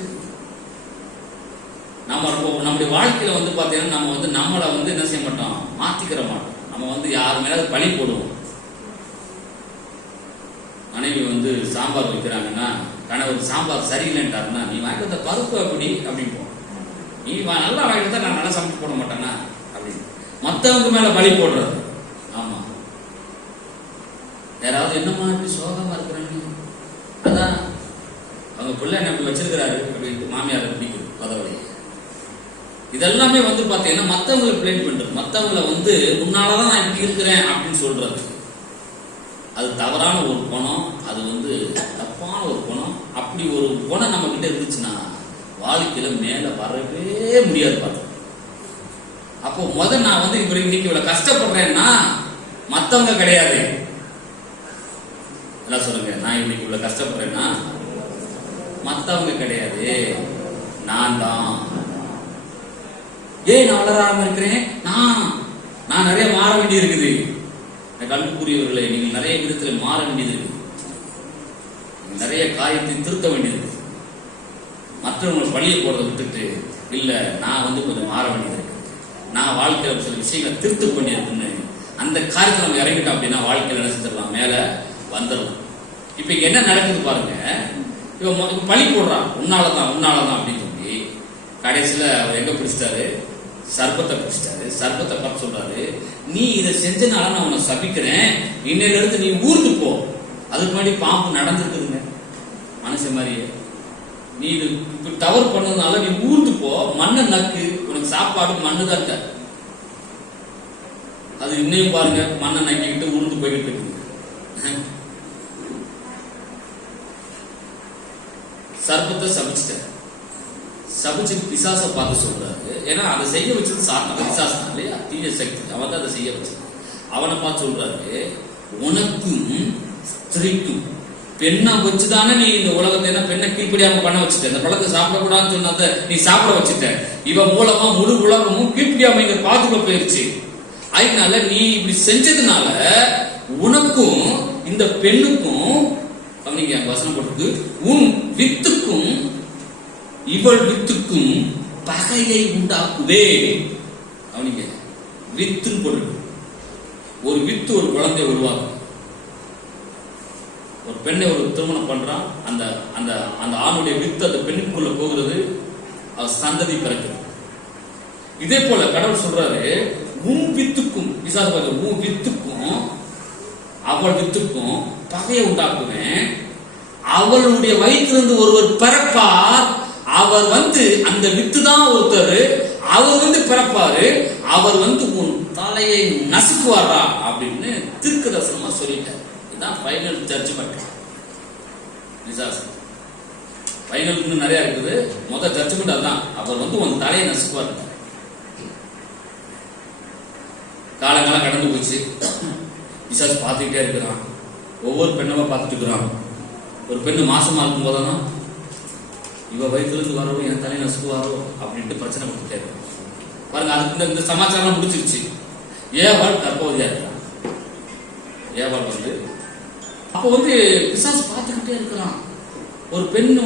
நம்முடைய வாழ்க்கையில வந்து பாத்தீங்கன்னா நம்ம வந்து நம்மளை வந்து என்ன செய்ய மாட்டோம், மாத்திக்கிற மாட்டோம். நம்ம வந்து யாரு மேல பழி போடுவோம். மனைவி வந்து சாம்பார் வைக்கிறாங்கன்னா கணவர் சாம்பார் சரியில்லைன்றாருன்னா, நீ வாங்கிட்டு வந்த பருப்பு அப்படி அப்படின்னு, நீ நல்லா வாங்கிட்டு தான் நான் நல்லா சமைச்சு போட மாட்டேன்னா அப்படின்னு மற்றவங்க மேல பழி போடுறது. ஆமா, யாராவது என்னமா இப்படி சோகமா இருக்கிறாங்க, அதான் அவங்க பிள்ளை என்ன வச்சிருக்கிறாரு அப்படின்னு மாமியார் பிடிக்கும் பதவி. இதெல்லாமே வந்து பாத்தீங்கன்னா மற்றவங்களை பிளேன் பண்றது, மற்றவங்களை வந்து உன்னாலதான் நான் இப்படி இருக்கிறேன் அப்படின்னு சொல்றது. அது தவறான ஒரு குணம், அது வந்து தப்பான ஒரு குணம். அப்படி ஒரு குணம் நம்ம கிட்ட இருந்துச்சுன்னா வாழ்க்கையில மேல வரவே முடியாது. பார்த்தோம். அப்போ நான் வந்து இன்னைக்கு இவ்வளவு கஷ்டப்படுறேன்னா மத்தவங்க கிடையாது. எல்லாம் சொல்லுங்க, நான் இன்னைக்கு இவ்வளவு கஷ்டப்படுறேன்னா மத்தவங்க கிடையாது, நான் தான். ஏன் நான் வளராம இருக்கிறேன்? நான் நிறைய மாற வேண்டி இருக்குது. கல்விக்குரியவர்களை நீங்கள் நிறைய விதத்தில் மாற வேண்டியது இருக்கு, நிறைய காரியத்தை திருத்த வேண்டியது இருக்கு. மற்றவங்களை பழிய போறதை விட்டுட்டு, இல்ல நான் வந்து கொஞ்சம் மாற வேண்டியது இருக்கு, நான் வாழ்க்கையில சில விஷயங்களை திருத்த வேண்டியதுன்னு அந்த காரியத்தில் நம்ம இறங்கிட்டோம் அப்படின்னா வாழ்க்கையில என்ன செஞ்சிடலாம், மேல வந்துடலாம். இப்ப இங்க என்ன நடக்குது பாருங்க, இவன் பழி போடுறான், உன்னாலதான் உன்னாலதான் அப்படின்னு சொல்லி கடைசியில அவர் எங்க பிடிச்சிட்டாரு, சர்பத்தை பிடிச்சிட்டாரு. சர்பத்தை பார்த்து சொல்றாரு, நீ இதை செஞ்சனால நான் உன்னை சபிக்கிறேன், இன்னையில இருந்து நீ ஊருக்கு போ. அதுக்கு முன்னாடி பாம்பு நடந்துருக்குதுங்க, மனுஷன் மாதிரியே. நீ இது இப்ப தவறு பண்ணதுனால நீ ஊர்ந்து போ, மண்ணை நக்கு, உனக்கு சாப்பாடு மண்ணு தான் இருக்க. அது இன்னையும் பாருங்க, மண்ணை நக்கிக்கிட்டு ஊர்ந்து போய்கிட்டு இருக்குது. சர்ப்பத்தை சபிச்சுட்ட, சபிச்சு பிசாசை பார்த்து சொல்றாரு. ஏன்னா அதை செய்ய வச்சது சாத்தான், பிசாசம் இல்லையா, தீய சக்தி. அவன் தான் அதை செய்ய வச்சது. அவனை பார்த்து சொல்றாரு, உனக்கும் ஸ்திரீக்கும், பெண்ணை வச்சுதானே நீ இந்த உலகத்தை பெண்ணை கீழ்ப்படியாம பண்ண வச்சுட்ட. இந்த பழத்தை சாப்பிடக்கூடாதுன்னு சொன்னதை நீ சாப்பிட வச்சுட்ட. இவன் மூலமா முழு உலகமும் கீழ்ப்படியாம இங்க பாத்துக்க போயிருச்சு. அதனால நீ இப்படி செஞ்சதுனால உனக்கும் இந்த பெண்ணுக்கும், அவனிங்க வசனம் போட்டுருக்கு, உன் வித்துக்கும் இவள் வித்துக்கும் பகையை உண்டாக்குவே. அவனிங்க வித்துன்னு போட்டு, ஒரு வித்து ஒரு குழந்தைய உருவாக்கும். ஒரு பெண்ணை ஒரு திருமணம் பண்றான், அந்த அந்த அந்த ஆணுடைய வித்து அந்த பெண்ணுக்குள்ள போகிறது, அவர் சந்ததி பிறக்குது. இதே போல கடவுள் சொல்றாரு, உன் வித்துக்கும், உன் வித்துக்கும் அவள் வித்துக்கும் பகையை உண்டாக்குவேன். அவளுடைய வயிற்றிலிருந்து ஒருவர் பிறப்பார், அவர் அந்த வித்து தான் ஒருத்தர், அவர் பிறப்பாரு, அவர் உன் தலையை நசுக்குவாரா அப்படின்னு தீர்க்கதரிசனமா சொல்லிட்டார். இதுதான் ஃபைனல் ஜட்ஜ்மெண்ட். ஃபைனல் இன்னும் நிறைய இருக்குது. முதல் ஜட்ஜ்மெண்ட் அதுதான், அவர் உன் தலையை நசுக்குவார். காலங்காலம் கடந்து போச்சு. பிசாசு பார்த்துக்கிட்டே இருக்கிறான், ஒவ்வொரு பெண்ணமா பார்த்துட்டு இருக்கிறான். ஒரு பெண்ணு மாசமா இருக்கும் போதெல்லாம் இவ வயிற்றுலேருந்து வரவும் என் தலையை நசுக்குவாரோ அப்படின்ட்டு பிரச்சனை கொடுத்துட்டே இருக்கான். பாருங்க, அதுக்கு இந்த சமாச்சாரம் முடிச்சிருச்சு. ஏவாள் கர்ப்பவதியா இருக்கிறான். ஏவாள் அப்போ பிசாசு பார்த்துக்கிட்டே இருக்கிறான். ஒரு பெண்ணு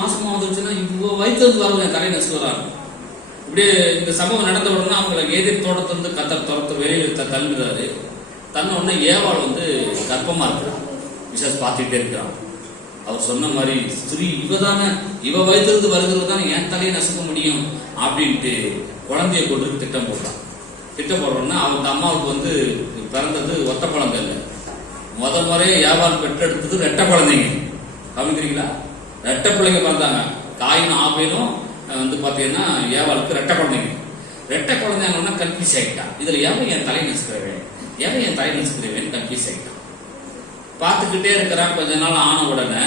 மாசமா வந்துருச்சுன்னா இவ வயிற்றுலேருந்து வரவும் என் தலையை நசுக்குறாங்க. இப்படியே இந்த சம்பவம் நடந்த உடனே அவங்களை எதிர் தோட்டத்திலிருந்து கத்தர் துரத்து வெளியில் தள்ளுறாரு. தன்ன உடனே ஏவாள் கர்ப்பமா இருக்கிறான். பிசாசு பார்த்துக்கிட்டே இருக்கிறான். அவர் சொன்ன மாதிரி ஸ்திரீ இவதானே, இவ வயிற்றிலிருந்து வருகிறது தானே என் தலையை நசுக்க முடியும் அப்படின்ட்டு குழந்தைய கொண்டு திட்டம் போட்டான். திட்டம் போடுறோம்னா அவங்க அம்மாவுக்கு பிறந்தது ஒத்த குழந்தை இல்லை, முதல் முறையே ஏவாள் பெற்றெடுத்தது ரெட்டை குழந்தைங்க. கவனிக்கிறீங்களா? ரெட்டை பிள்ளைங்க பிறந்தாங்க. காயினும் ஆபேலும் பாத்தீங்கன்னா ஏவாளுக்கு ரெட்டை குழந்தைங்க. ரெட்டை குழந்தைங்கன்னா கன்ஃபியூஸ் ஆகிட்டான். இதுல எவன் என் தலையை நசுக்கிறவேன், எவன் என் தலையை நசுக்கிறவேன் கன்ஃபியூஸ் ஆகிட்டான். பார்த்துக்கிட்டே இருக்கிறான். கொஞ்ச நாள் ஆன உடனே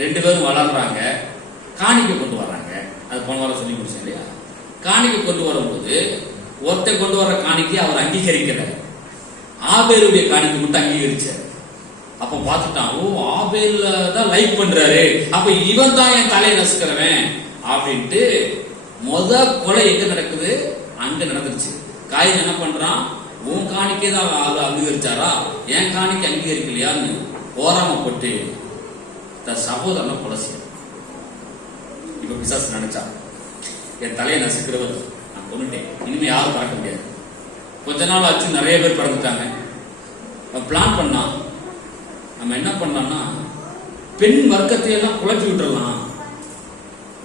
ரெண்டு பேரும் வளர்றாங்க, காணிக்கை கொண்டு வர்றாங்க. அது போன வாரம் சொல்லி முடிச்சேன் இல்லையா? காணிக்கை கொண்டு வரும்போது ஒருத்தர் கொண்டு வர்ற காணிக்கை அவர் அங்கீகரிக்கல, ஆபேலுடைய காணிக்கை மட்டும் அங்கீகரிச்சார். அப்ப பார்த்துட்டான், ஓ ஆபேல தான் லைக் பண்றாரு, அப்ப இவன் தான் என் தலையை நசுக்கிறவன் அப்படின்ட்டு கொலை எங்க நடக்குது? அங்க நடந்துருச்சு. காயின் என்ன பண்றான், உன் காணிக்கை தான் அங்கீகரிச்சாரா, என் காணிக்கை அங்கீகரிக்கலையான்னு போராமப்பட்டு தன் சகோதரனை கொலை செய்ய. இப்ப பிசாசு நினைச்சா, என் தலையை நசுக்கிறவர் நான் கொண்டுட்டேன், இனிமே யாரும் பார்க்க முடியாது. கொஞ்ச நாள் ஆச்சு, நிறைய பேர் பிறந்துட்டாங்க. பிளான் பண்ணா, நம்ம என்ன பண்ணலாம்னா பெண் வர்க்கத்தை எல்லாம் குழப்பி விட்டுறலாம்,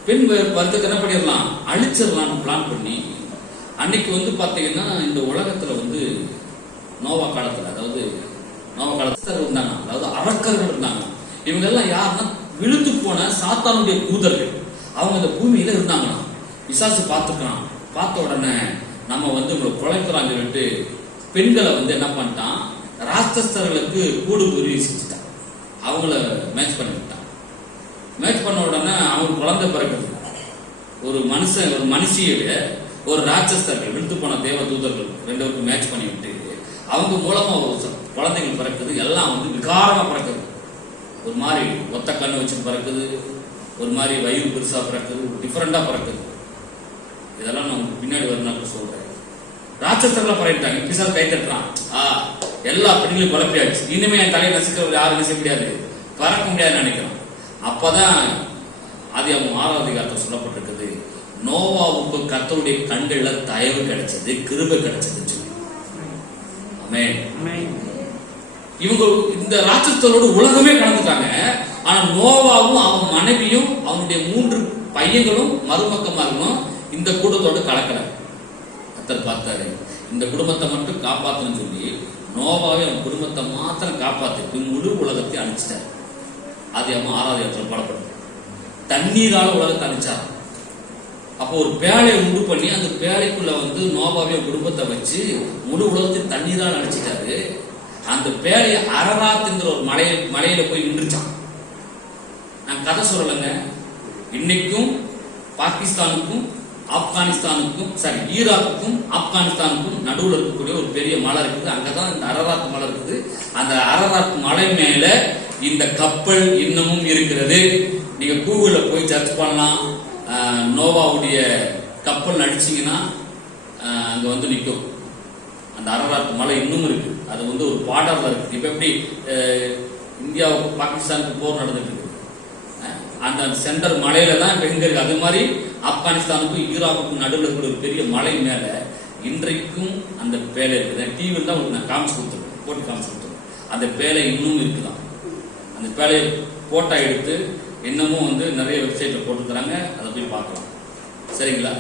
பெண் வர்க்கத்தை என்ன பண்ணிடலாம், அழிச்சிடலாம் பிளான் பண்ணி. அன்னைக்கு பாத்தீங்கன்னா இந்த உலகத்துல நோவா காலத்துல, அதாவது நோவா காலத்துல இருந்தாங்க, அதாவது அரக்கர்கள் இருந்தாங்க. இவங்க எல்லாம் யாருன்னா விழுந்து போன சாத்தானுடைய தூதர்கள். அவங்க இந்த பூமியில இருந்தாங்களாம். பிசாசு பார்த்துக்கிறான். பார்த்த உடனே நம்ம உங்களை குலைக்கிறான்னு சொல்லிட்டு பெண்களை என்ன பண்ணிட்டான், ராட்சஸ்தர்களுக்கு கூடு புரிவி செஞ்சுட்டான். அவங்கள மேட்ச் பண்ணி விட்டான். மேட்ச் பண்ண உடனே அவங்க குழந்தை பிறக்குது. ஒரு மனுஷன் ஒரு மனுஷியோட ஒரு ராட்சஸ்தர்கள், விழுந்து போன தேவ தூதர்கள் ரெண்டு பேருக்கு மேட்ச் பண்ணி விட்டு அவங்க மூலமா குழந்தைகள் பிறக்குது. எல்லாம் விகாரமா பிறக்குது. ஒரு மாதிரி ஒத்த கண்ணு வச்சு பிறக்குது, ஒரு மாதிரி வயிறு பெருசா பிறக்குது, டிஃபரெண்டா பிறக்குது. இதெல்லாம் நான் பின்னாடி வரணும் சொல்றேன். ராட்சஸ்தர்களை பறக்கிட்டாங்க. பிசாசு கை தட்டுறான், எல்லா பெண்களையும் குழப்பியாச்சு, இனிமே என் தலையை நசுக்கிறவர் யாரும் நசிக்க முடியாது, பறக்க முடியாதுன்னு நினைக்கிறோம். அப்பதான் ஆதியாகமம் 6ஆம் அதிகாரத்தில் சொல்லப்பட்டிருக்குது, நோவாவுக்கு கர்த்தருடைய கண்கள்ல தயவு கிடைச்சது, கிருபை கிடைச்சதுன்னு சொல்லி. ஆமென். இவங்க இந்த ராட்சஸ்தரோடு உலகமே கலந்துட்டாங்க. ஆனா நோவாவும் அவன் மனைவியும் அவனுடைய 3 பையன்களும் மருமக்கமார்களும் இந்த கூட்டத்தோடு கலக்கல. கர்த்தர் பார்த்தாரு, இந்த குடும்பத்தை மட்டும் காப்பாற்றணும்னு சொல்லி நோவாவே அவன் குடும்பத்தை மாத்திரம் காப்பாத்திட்டு முழு உலகத்தை அழிச்சிட்டாரு. ஆதியாகமம் 6வது அதிகாரத்தில் பாடப்படும். தண்ணீரால உலகத்தை அழிச்சார். அப்போ ஒரு பேழையை உண்டு பண்ணி அந்த பேழைக்குள்ள நோவாவிய குடும்பத்தை வச்சு முழு உலகத்தையும் தண்ணீரால் அழிச்சிட்டாரு. அந்த பேழையை அரராத் என்ற ஒரு மலையில போய் நின்றுச்சான். நான் கதை சொல்லலைங்க. இன்னைக்கும் பாகிஸ்தானுக்கும் ஆப்கானிஸ்தானுக்கும் ஈராக்குக்கும் ஆப்கானிஸ்தானுக்கும் நடுவில் இருக்கக்கூடிய ஒரு பெரிய மலை இருக்குது. அங்கதான் இந்த அரராத் மலை இருக்குது. அந்த அரராத் மலை மேல இந்த கப்பல் இன்னமும் இருக்கிறது. நீங்க கூகுள்ல போய் சர்ச் பண்ணலாம். நோவாவுடைய கப்பல் அடிச்சீங்கன்னா அங்க நிற்கும். அந்த அரராத் மலை இன்னும் இருக்கு. அது ஒரு பார்டர்ல இருக்கு. இப்ப எப்படி இந்தியாவுக்கு பாகிஸ்தானுக்கு போர் நடந்துட்டு இருக்கு, அந்த சென்டர் மலையில தான் இப்ப எங்க இருக்கு. அது மாதிரி ஆப்கானிஸ்தானுக்கும் ஈராக்குக்கும் நடுவில் இருக்கிற ஒரு பெரிய மலை மேல இன்றைக்கும் அந்த பேலை இருக்குது. டிவி தான் நான் காமிச்சு கொடுத்துருக்கேன், போட்டு காமிச்சு கொடுத்துருக்கேன். அந்த பேலை இன்னும் இருக்குதான். அந்த பேலையை போட்டோ எடுத்து இன்னமும் நிறைய வெப்சைட்ல போட்டுக்கிறாங்க. அதை போய் பார்க்கலாம். சரிங்களா?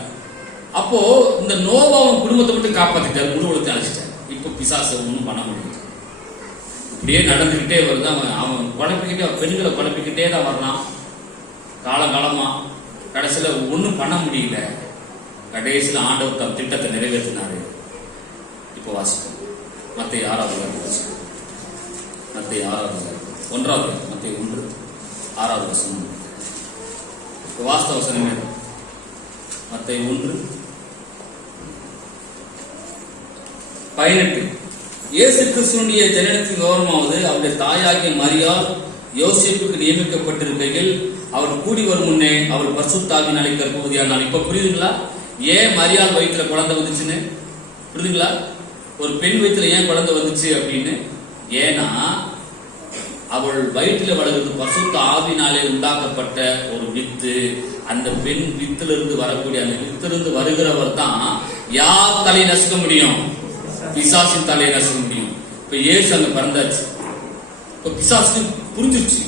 அப்போ இந்த நோவாவின் குடும்பத்தை மட்டும் காப்பாத்திட்டாரு, முழு உலகத்தை அழைச்சிட்டாரு. இப்ப பிசாசு ஒன்றும் பண்ண முடியும். இப்படியே நடந்துகிட்டே வருது. அவன் குழப்பிக்கிட்டே, பெண்களை குழப்பிக்கிட்டே தான் வர்றான் காலகாலமா. கடைசியில ஒன்றும் பண்ண முடியல. கடைசியில் ஆண்டவர் தம் திட்டத்தை நிறைவேற்றினாரு. இப்போ வாசிப்போம். மத்தேயு 6வது வாசிப்போம். மத்தேயு 6வது 1வது மத்தேயு 1:6 வசனம். வாஸ்தவ வசனமே மத்தேயு 1:18. இயேசு கிறிஸ்துவினுடைய ஜனனத்தின் விவரமாவது அவருடைய தாயாகிய மரியாள் யோசேப்புக்கு நியமிக்கப்பட்டிருக்கையில் அவர் கூடி வரும் முன்னே அவர் பரிசுத்த ஆவியினாலே கர்ப்பவதியானாள். இப்ப புரியுதுங்களா ஏன் மரியாள் வயிற்றுல குழந்தை வந்துச்சுன்னு? புரியுதுங்களா? ஒரு பெண் வயிற்றுல ஏன் குழந்தை வந்துச்சு அப்படின்னு? ஏன்னா அவள் வயிற்றில் வளர்கிறது பரிசுத்த ஆவியினாலே உண்டாக்கப்பட்ட ஒரு வித்து. அந்த பெண் வித்திலிருந்து வரக்கூடிய அந்த வித்திலிருந்து வருகிறவர் தான் யார் தலையை நசுக்க முடியும்? பிசாசின் தலையை நசுக்க முடியும். இப்ப இயேசு அங்க பிறந்தாச்சு. இப்ப பிசாசுக்கு புரிஞ்சிருச்சு,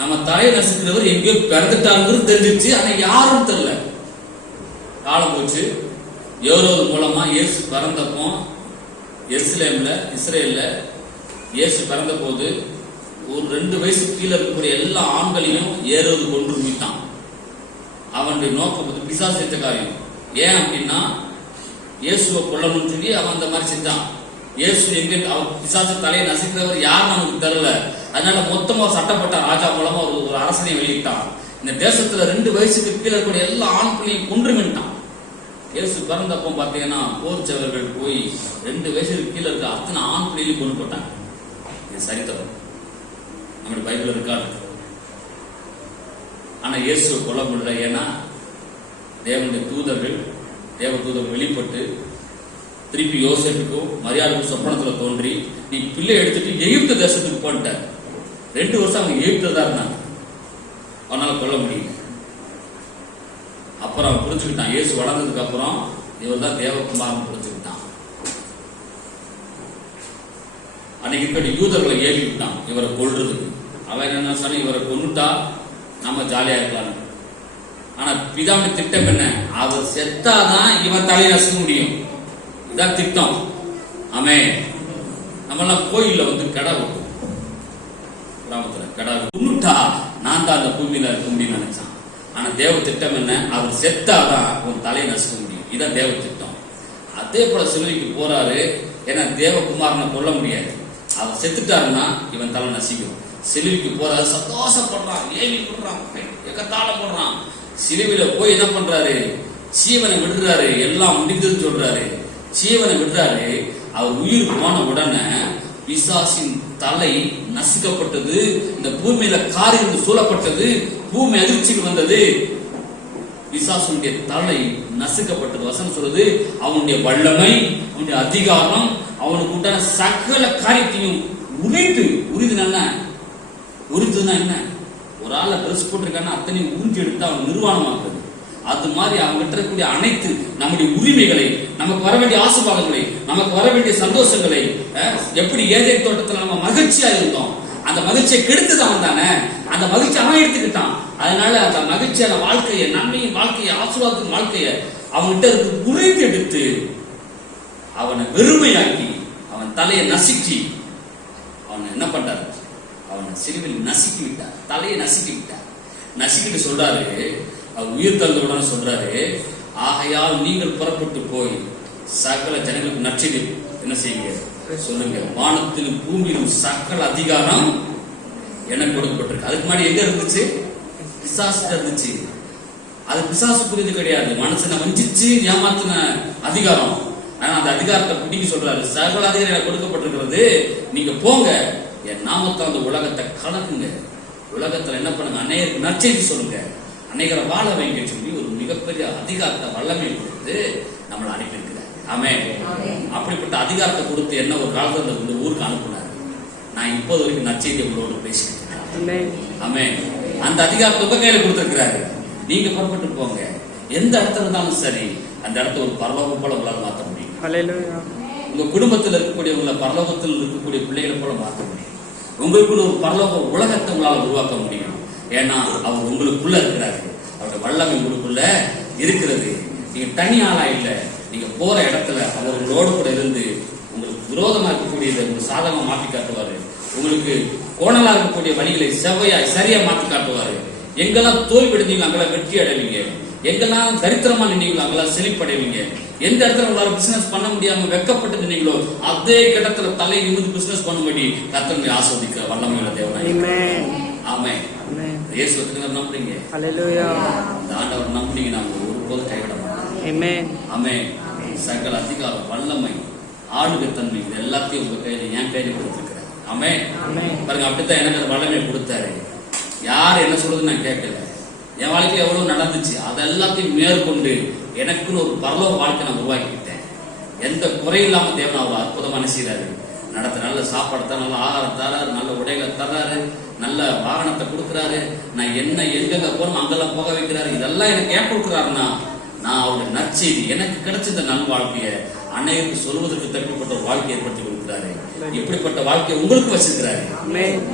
நம்ம தலையை நசுக்கிறவர் எங்கேயோ பிறந்துட்டாங்கிறது தெரிஞ்சிருச்சு. ஆனா யாரும் தெரியல. காலம் போச்சு. ஏரோது மூலமா இயேசு பிறந்தப்போ எருசலேம்ல இஸ்ரேல்ல இயேசு பிறந்த போது ஒரு 2 வயசு கீழே இருக்கக்கூடிய எல்லா ஆண்களையும் ஏரோது கொன்று முடித்தான். அவனுடைய நோக்கம் பிசாசு செஞ்ச காரியம். ஏன் அப்படின்னா இயேசுவை கொல்லணும்னு சொல்லி அவன் அந்த மாதிரி செஞ்சான். இயேசு எங்க பிசாசு தலையை நசுக்கிறவர் யாரும் நமக்கு தெரியல. அதனால மொத்தமா சட்டப்பட்ட ராஜா மூலமா ஒரு அரசனை வெளியிட்டான். இந்த தேசத்துல 2 வயசுக்கு கீழே இருக்கக்கூடிய எல்லா ஆண்களையும் கொன்றுமிட்டான். இயேசு பிறந்தப்போ பாத்தீங்கன்னா போர் சேவர்கள் போய் 2 வயசுக்கு கீழே இருக்க அத்தனை ஆண்களையும் கொண்டு போட்டாங்க. இது சரித்தரம், நம்முடைய பைபிள் இருக்காது. ஆனா இயேசுவை கொல்ல முடியல. ஏன்னா தேவனுடைய தேவ தூதர்கள் வெளிப்பட்டு திருப்பி யோசேப்புக்கும் மரியாளுக்கும் சொப்பனத்துல தோன்றி நீ பிள்ளை எடுத்துட்டு எகிப்து தேசத்துக்கு போன்ட்ட. 2 வருஷம் அவங்க எகிப்துல தான் இருந்தாங்க. அவனால கொல்ல முடியல. அப்புறம் அவன் புரிஞ்சுக்கிட்டான். இயேசு வளர்ந்ததுக்கு அப்புறம் இவர் தான் தேவகுமாரன் புரிஞ்சுக்கிட்டான். அன்னைக்கு இருக்கிற யூதர்களை ஏவி விட்டான் இவரை கொல்றதுக்கு. அவன் என்ன சொன்ன, இவரை கொன்னுட்டா நம்ம ஜாலியா இருக்கலாம். ஆனா பிதாவுடைய திட்டம் என்ன? அவர் செத்தாதான் இவன் தலையை நசுக்க முடியும். இதான் திட்டம். ஆமே. நம்மெல்லாம் கோயில்ல கடை வெட்டும், கிராமத்துல கடை கொன்னுட்டா நான் தான் அந்த பூமியில இருக்க முடியும்னு நினைச்சான். ஆனா தேவ திட்டம் என்ன? அவர் செத்தாதான் உன் தலையை நசுக்க முடியும். இதான் தேவ திட்டம். அதே போல சிலுவைக்கு போறாரு. ஏன்னா தேவகுமாரனை கொல்ல முடியாது. அவர் செத்துட்டாருன்னா இவன் தலை நசிக்கும். சிலுவைக்கு போறாரு, சந்தோஷப்படுறான், ஏவி போடுறான், எக்கத்தாளம் போடுறான். சிலுவையில போய் என்ன பண்றாரு? ஜீவனை விடுறாரு. எல்லாம் முடிந்ததுன்னு சொல்றாரு. ஜீவனை விடுறாரு. அவர் உயிர் போன உடனே பிசாசின் தலை நசுக்கப்பட்டது. இந்த பூமியில காரியம் சூழப்பட்டது. பூமி அதிர்ச்சிக்கு வந்தது. பிசாசுடைய தலை நசுக்கப்பட்டது. வசனம் சொல்றது அவனுடைய வல்லமை, அவனுடைய அதிகாரம், அவனுக்கு உண்டான சகல காரியத்தையும் உரிதுனா என்ன? ஒரு ஆளை ட்ரெஸ் போட்டிருக்கான அத்தனையும் உறிஞ்சி எடுத்து அவன் நிர்வாணமாக்குறது. அது மாதிரி அவங்க இருக்கக்கூடிய அனைத்து நம்முடைய உரிமைகளை, நமக்கு வர வேண்டிய ஆசீர்வாதங்களை, நமக்கு வர வேண்டிய சந்தோஷங்களை, எப்படி ஏதேன் தோட்டத்தில் நம்ம மகிழ்ச்சியா இருந்தோம், அந்த மகிழ்ச்சியை கெடுத்துதான் தானே. அந்த மகிழ்ச்சி அவன் எடுத்துக்கிட்டான். அதனால அந்த மகிழ்ச்சியான வாழ்க்கையை, நன்மையின் வாழ்க்கையை, ஆசீர்வாதத்தின் வாழ்க்கையை அவன்கிட்ட இருந்து உரிந்து எடுத்து அவனை வெறுமையாக்கி அவன் தலையை நசுக்கி அவனை என்ன பண்றாரு? அவன் அவனை சிலுவையில் நசுக்கி விட்டார், தலையை நசுக்கி விட்டார். நசுக்கிட்டு சொல்றாரு, அவர் உயிர் தந்தவுடனே சொல்றாரு, ஆகையால் நீங்கள் புறப்பட்டு போய் சகல ஜனங்களுக்கு நற்செய்தி என்ன செய்யுங்க சொல்லுங்க, வானத்திலும் பூமியிலும் சகல அதிகாரம் எனக்கு கொடுக்கப்பட்டிருக்கு. அதுக்கு முன்னாடி எங்க இருந்துச்சு? பிசாசு இருந்துச்சு. அது பிசாசு புரியுது கிடையாது, மனுஷனை வஞ்சிச்சு ஏமாத்தின அதிகாரம். ஆனா அந்த அதிகாரத்தை பிடிக்க சொல்றாரு, சகல அதிகாரம் எனக்கு கொடுக்கப்பட்டிருக்கிறது, நீங்க போங்க, என் நாமத்தை அந்த உலகத்தை கலக்குங்க, உலகத்துல என்ன பண்ணுங்க, அநேகருக்கு நற்செய்தி சொல்லுங்க, அநேகரை வாழ வைங்க சொல்லி ஒரு மிகப்பெரிய அதிகாரத்தை வல்லமை கொடுத்து நம்மளை அனுப்பியிருக்கிறார். ஆமென். அப்படிப்பட்ட அதிகாரத்தை கொடுத்து என்ன ஒரு காலத்துல இந்த ஊருக்கு அனுப்புனாரு. நான் இப்போது வரைக்கும் நற்செய்தி உங்களோடு பேசிட்டு இருக்கேன். ஆமென். அந்த அதிகாரத்தை உங்க கையில கொடுத்திருக்கிறாரு. நீங்க புறப்பட்டு போங்க, எந்த இடத்துல இருந்தாலும் சரி அந்த இடத்த ஒரு பரலோகம் போல உங்களால் மாற்ற முடியும். உங்க குடும்பத்தில் இருக்கக்கூடியவங்கள பரலோகத்தில் இருக்கக்கூடிய பிள்ளைகளை போல மாற்ற முடியும். உங்களுக்குள்ள ஒரு பரலோக உலகத்தை உங்களால் உருவாக்க முடியும். ஏன்னா அவர் உங்களுக்குள்ள இருக்கிறாரு, அவருடைய வல்லமை உங்களுக்குள்ள இருக்கிறது. நீங்க தனி ஆளா இல்லை, நீங்க போற இடத்துல அவர் உங்களோடு கூட இருந்து உங்களுக்கு விரோதமா இருக்கக்கூடியதை உங்களுக்கு சாதகமா மாற்றி காட்டுவாரு. உங்களுக்கு கோணலா இருக்கக்கூடிய வழிகளை செவ்வையாய் சரியா மாற்றி காட்டுவாரு. எங்கெல்லாம் தோல்வி அடைந்தீங்களோ அங்கெல்லாம் வெற்றி அடைவீங்க, எங்கெல்லாம் தரித்திரமா நின்றீங்களோ அங்கெல்லாம் செழிப்படைவீங்க. எந்த இடத்துல உங்களால பிசினஸ் பண்ண முடியாம வெக்கப்பட்டு நின்றீங்களோ அதே இடத்துல தலை நிமிர்ந்து பிசினஸ் பண்ணும்படி கர்த்தரை ஆஸ்வதிக்கிற வல்லமையுள்ள தேவனாய். ஆமென். இயேசுவுக்கு நம்புறீங்க, இந்த ஆண்டவர் நம்புறீங்க, நாம ஒருபோதும் கைவிட மாட்டோம். ஆமென். சகல அதிகாரம், வல்லமை, ஆளுகை தன்மை இது எல்லாத்தையும் உங்க கையில, என் கையில கொடுத்திருக்கிறேன். ஆமென். பாருங்க, அப்படித்தான் எனக்கு அந்த வல்லமை கொடுத்தாரு. யார் என்ன சொல்றதுன்னு நான் கேட்கல. என் வாழ்க்கையில் எவ்வளவு நடந்துச்சு அது எல்லாத்தையும் மேற்கொண்டு எனக்குன்னு ஒரு பரலோக வாழ்க்கை நான் உருவாக்கிட்டேன். எந்த குறையில்லாம தேவன் அவர் அற்புதமா செய்யறாரு. நடத்த நல்ல சாப்பாடு தர, நல்ல ஆகாரம் தராரு, நல்ல உடைகளை தர்றாரு, நல்ல வாகனத்தை கொடுக்குறாரு. நான் என்ன எங்கெங்க போறோம் அங்கெல்லாம் போக வைக்கிறாரு. இதெல்லாம் எனக்கு ஏன் கொடுக்குறாருன்னா, நான் அவருடைய நற்செய்தி எனக்கு கிடைச்ச நல் வாழ்க்கையை அன்னைக்கு சொல்வதற்கு தப்பிப்பட்ட ஒரு வாழ்க்கை ஏற்படுத்தி கொடுக்கிறாரு. இப்படிப்பட்ட வாழ்க்கையை உங்களுக்கு வச்சிருக்கிறாரு.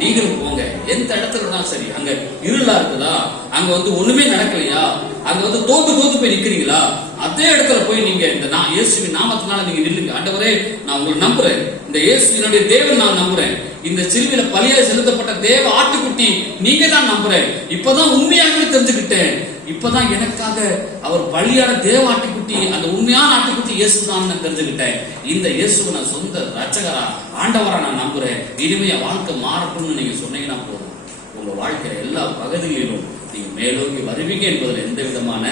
நீங்களும் போங்க, எந்த இடத்துல இருந்தாலும் சரி. அங்க இருளா இருக்குதா, அங்க ஒண்ணுமே நடக்கலையா, அங்க தோத்து போய் நிக்கிறீங்களா, அதே இடத்துல போய் நீங்க இந்த இயேசுவின் நாமத்தினால நீங்க நில்லுங்க. ஆண்டவரே, நான் உங்களை நம்புறேன், இந்த இயேசுவினுடைய தேவன் நான் நம்புறேன், இந்த சிலுவையில பலியாய் செலுத்தப்பட்ட தேவ ஆட்டுக்குட்டி நீங்க தான் நம்புறேன், இப்பதான் உண்மையாகவே தெரிஞ்சுக்கிட்டேன், இப்பதான் எனக்காக அவர் பலியான தேவ ஆட்டுக்குட்டி, அந்த உண்மையான ஆட்டுக்குட்டி இயேசு தான் நான் தெரிஞ்சுக்கிட்டேன். இந்த இயேசுவை நான் சொந்த ரட்சகரா ஆண்டவரா நான் நம்புறேன், இனிமைய வாழ்க்கை மாறட்டும்னு நீங்க சொன்னீங்கன்னா போதும், உங்க வாழ்க்கையில எல்லா பகுதிகளிலும் நீங்க மேலோக்கி வருவீங்க என்பதில் எந்த விதமான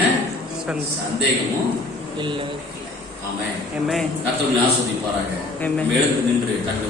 சந்தேகமும் இல்லை. ஆமென். கர்த்தர் ஆசீர்வதிப்பாராக. எழுந்து நின்று கண்டு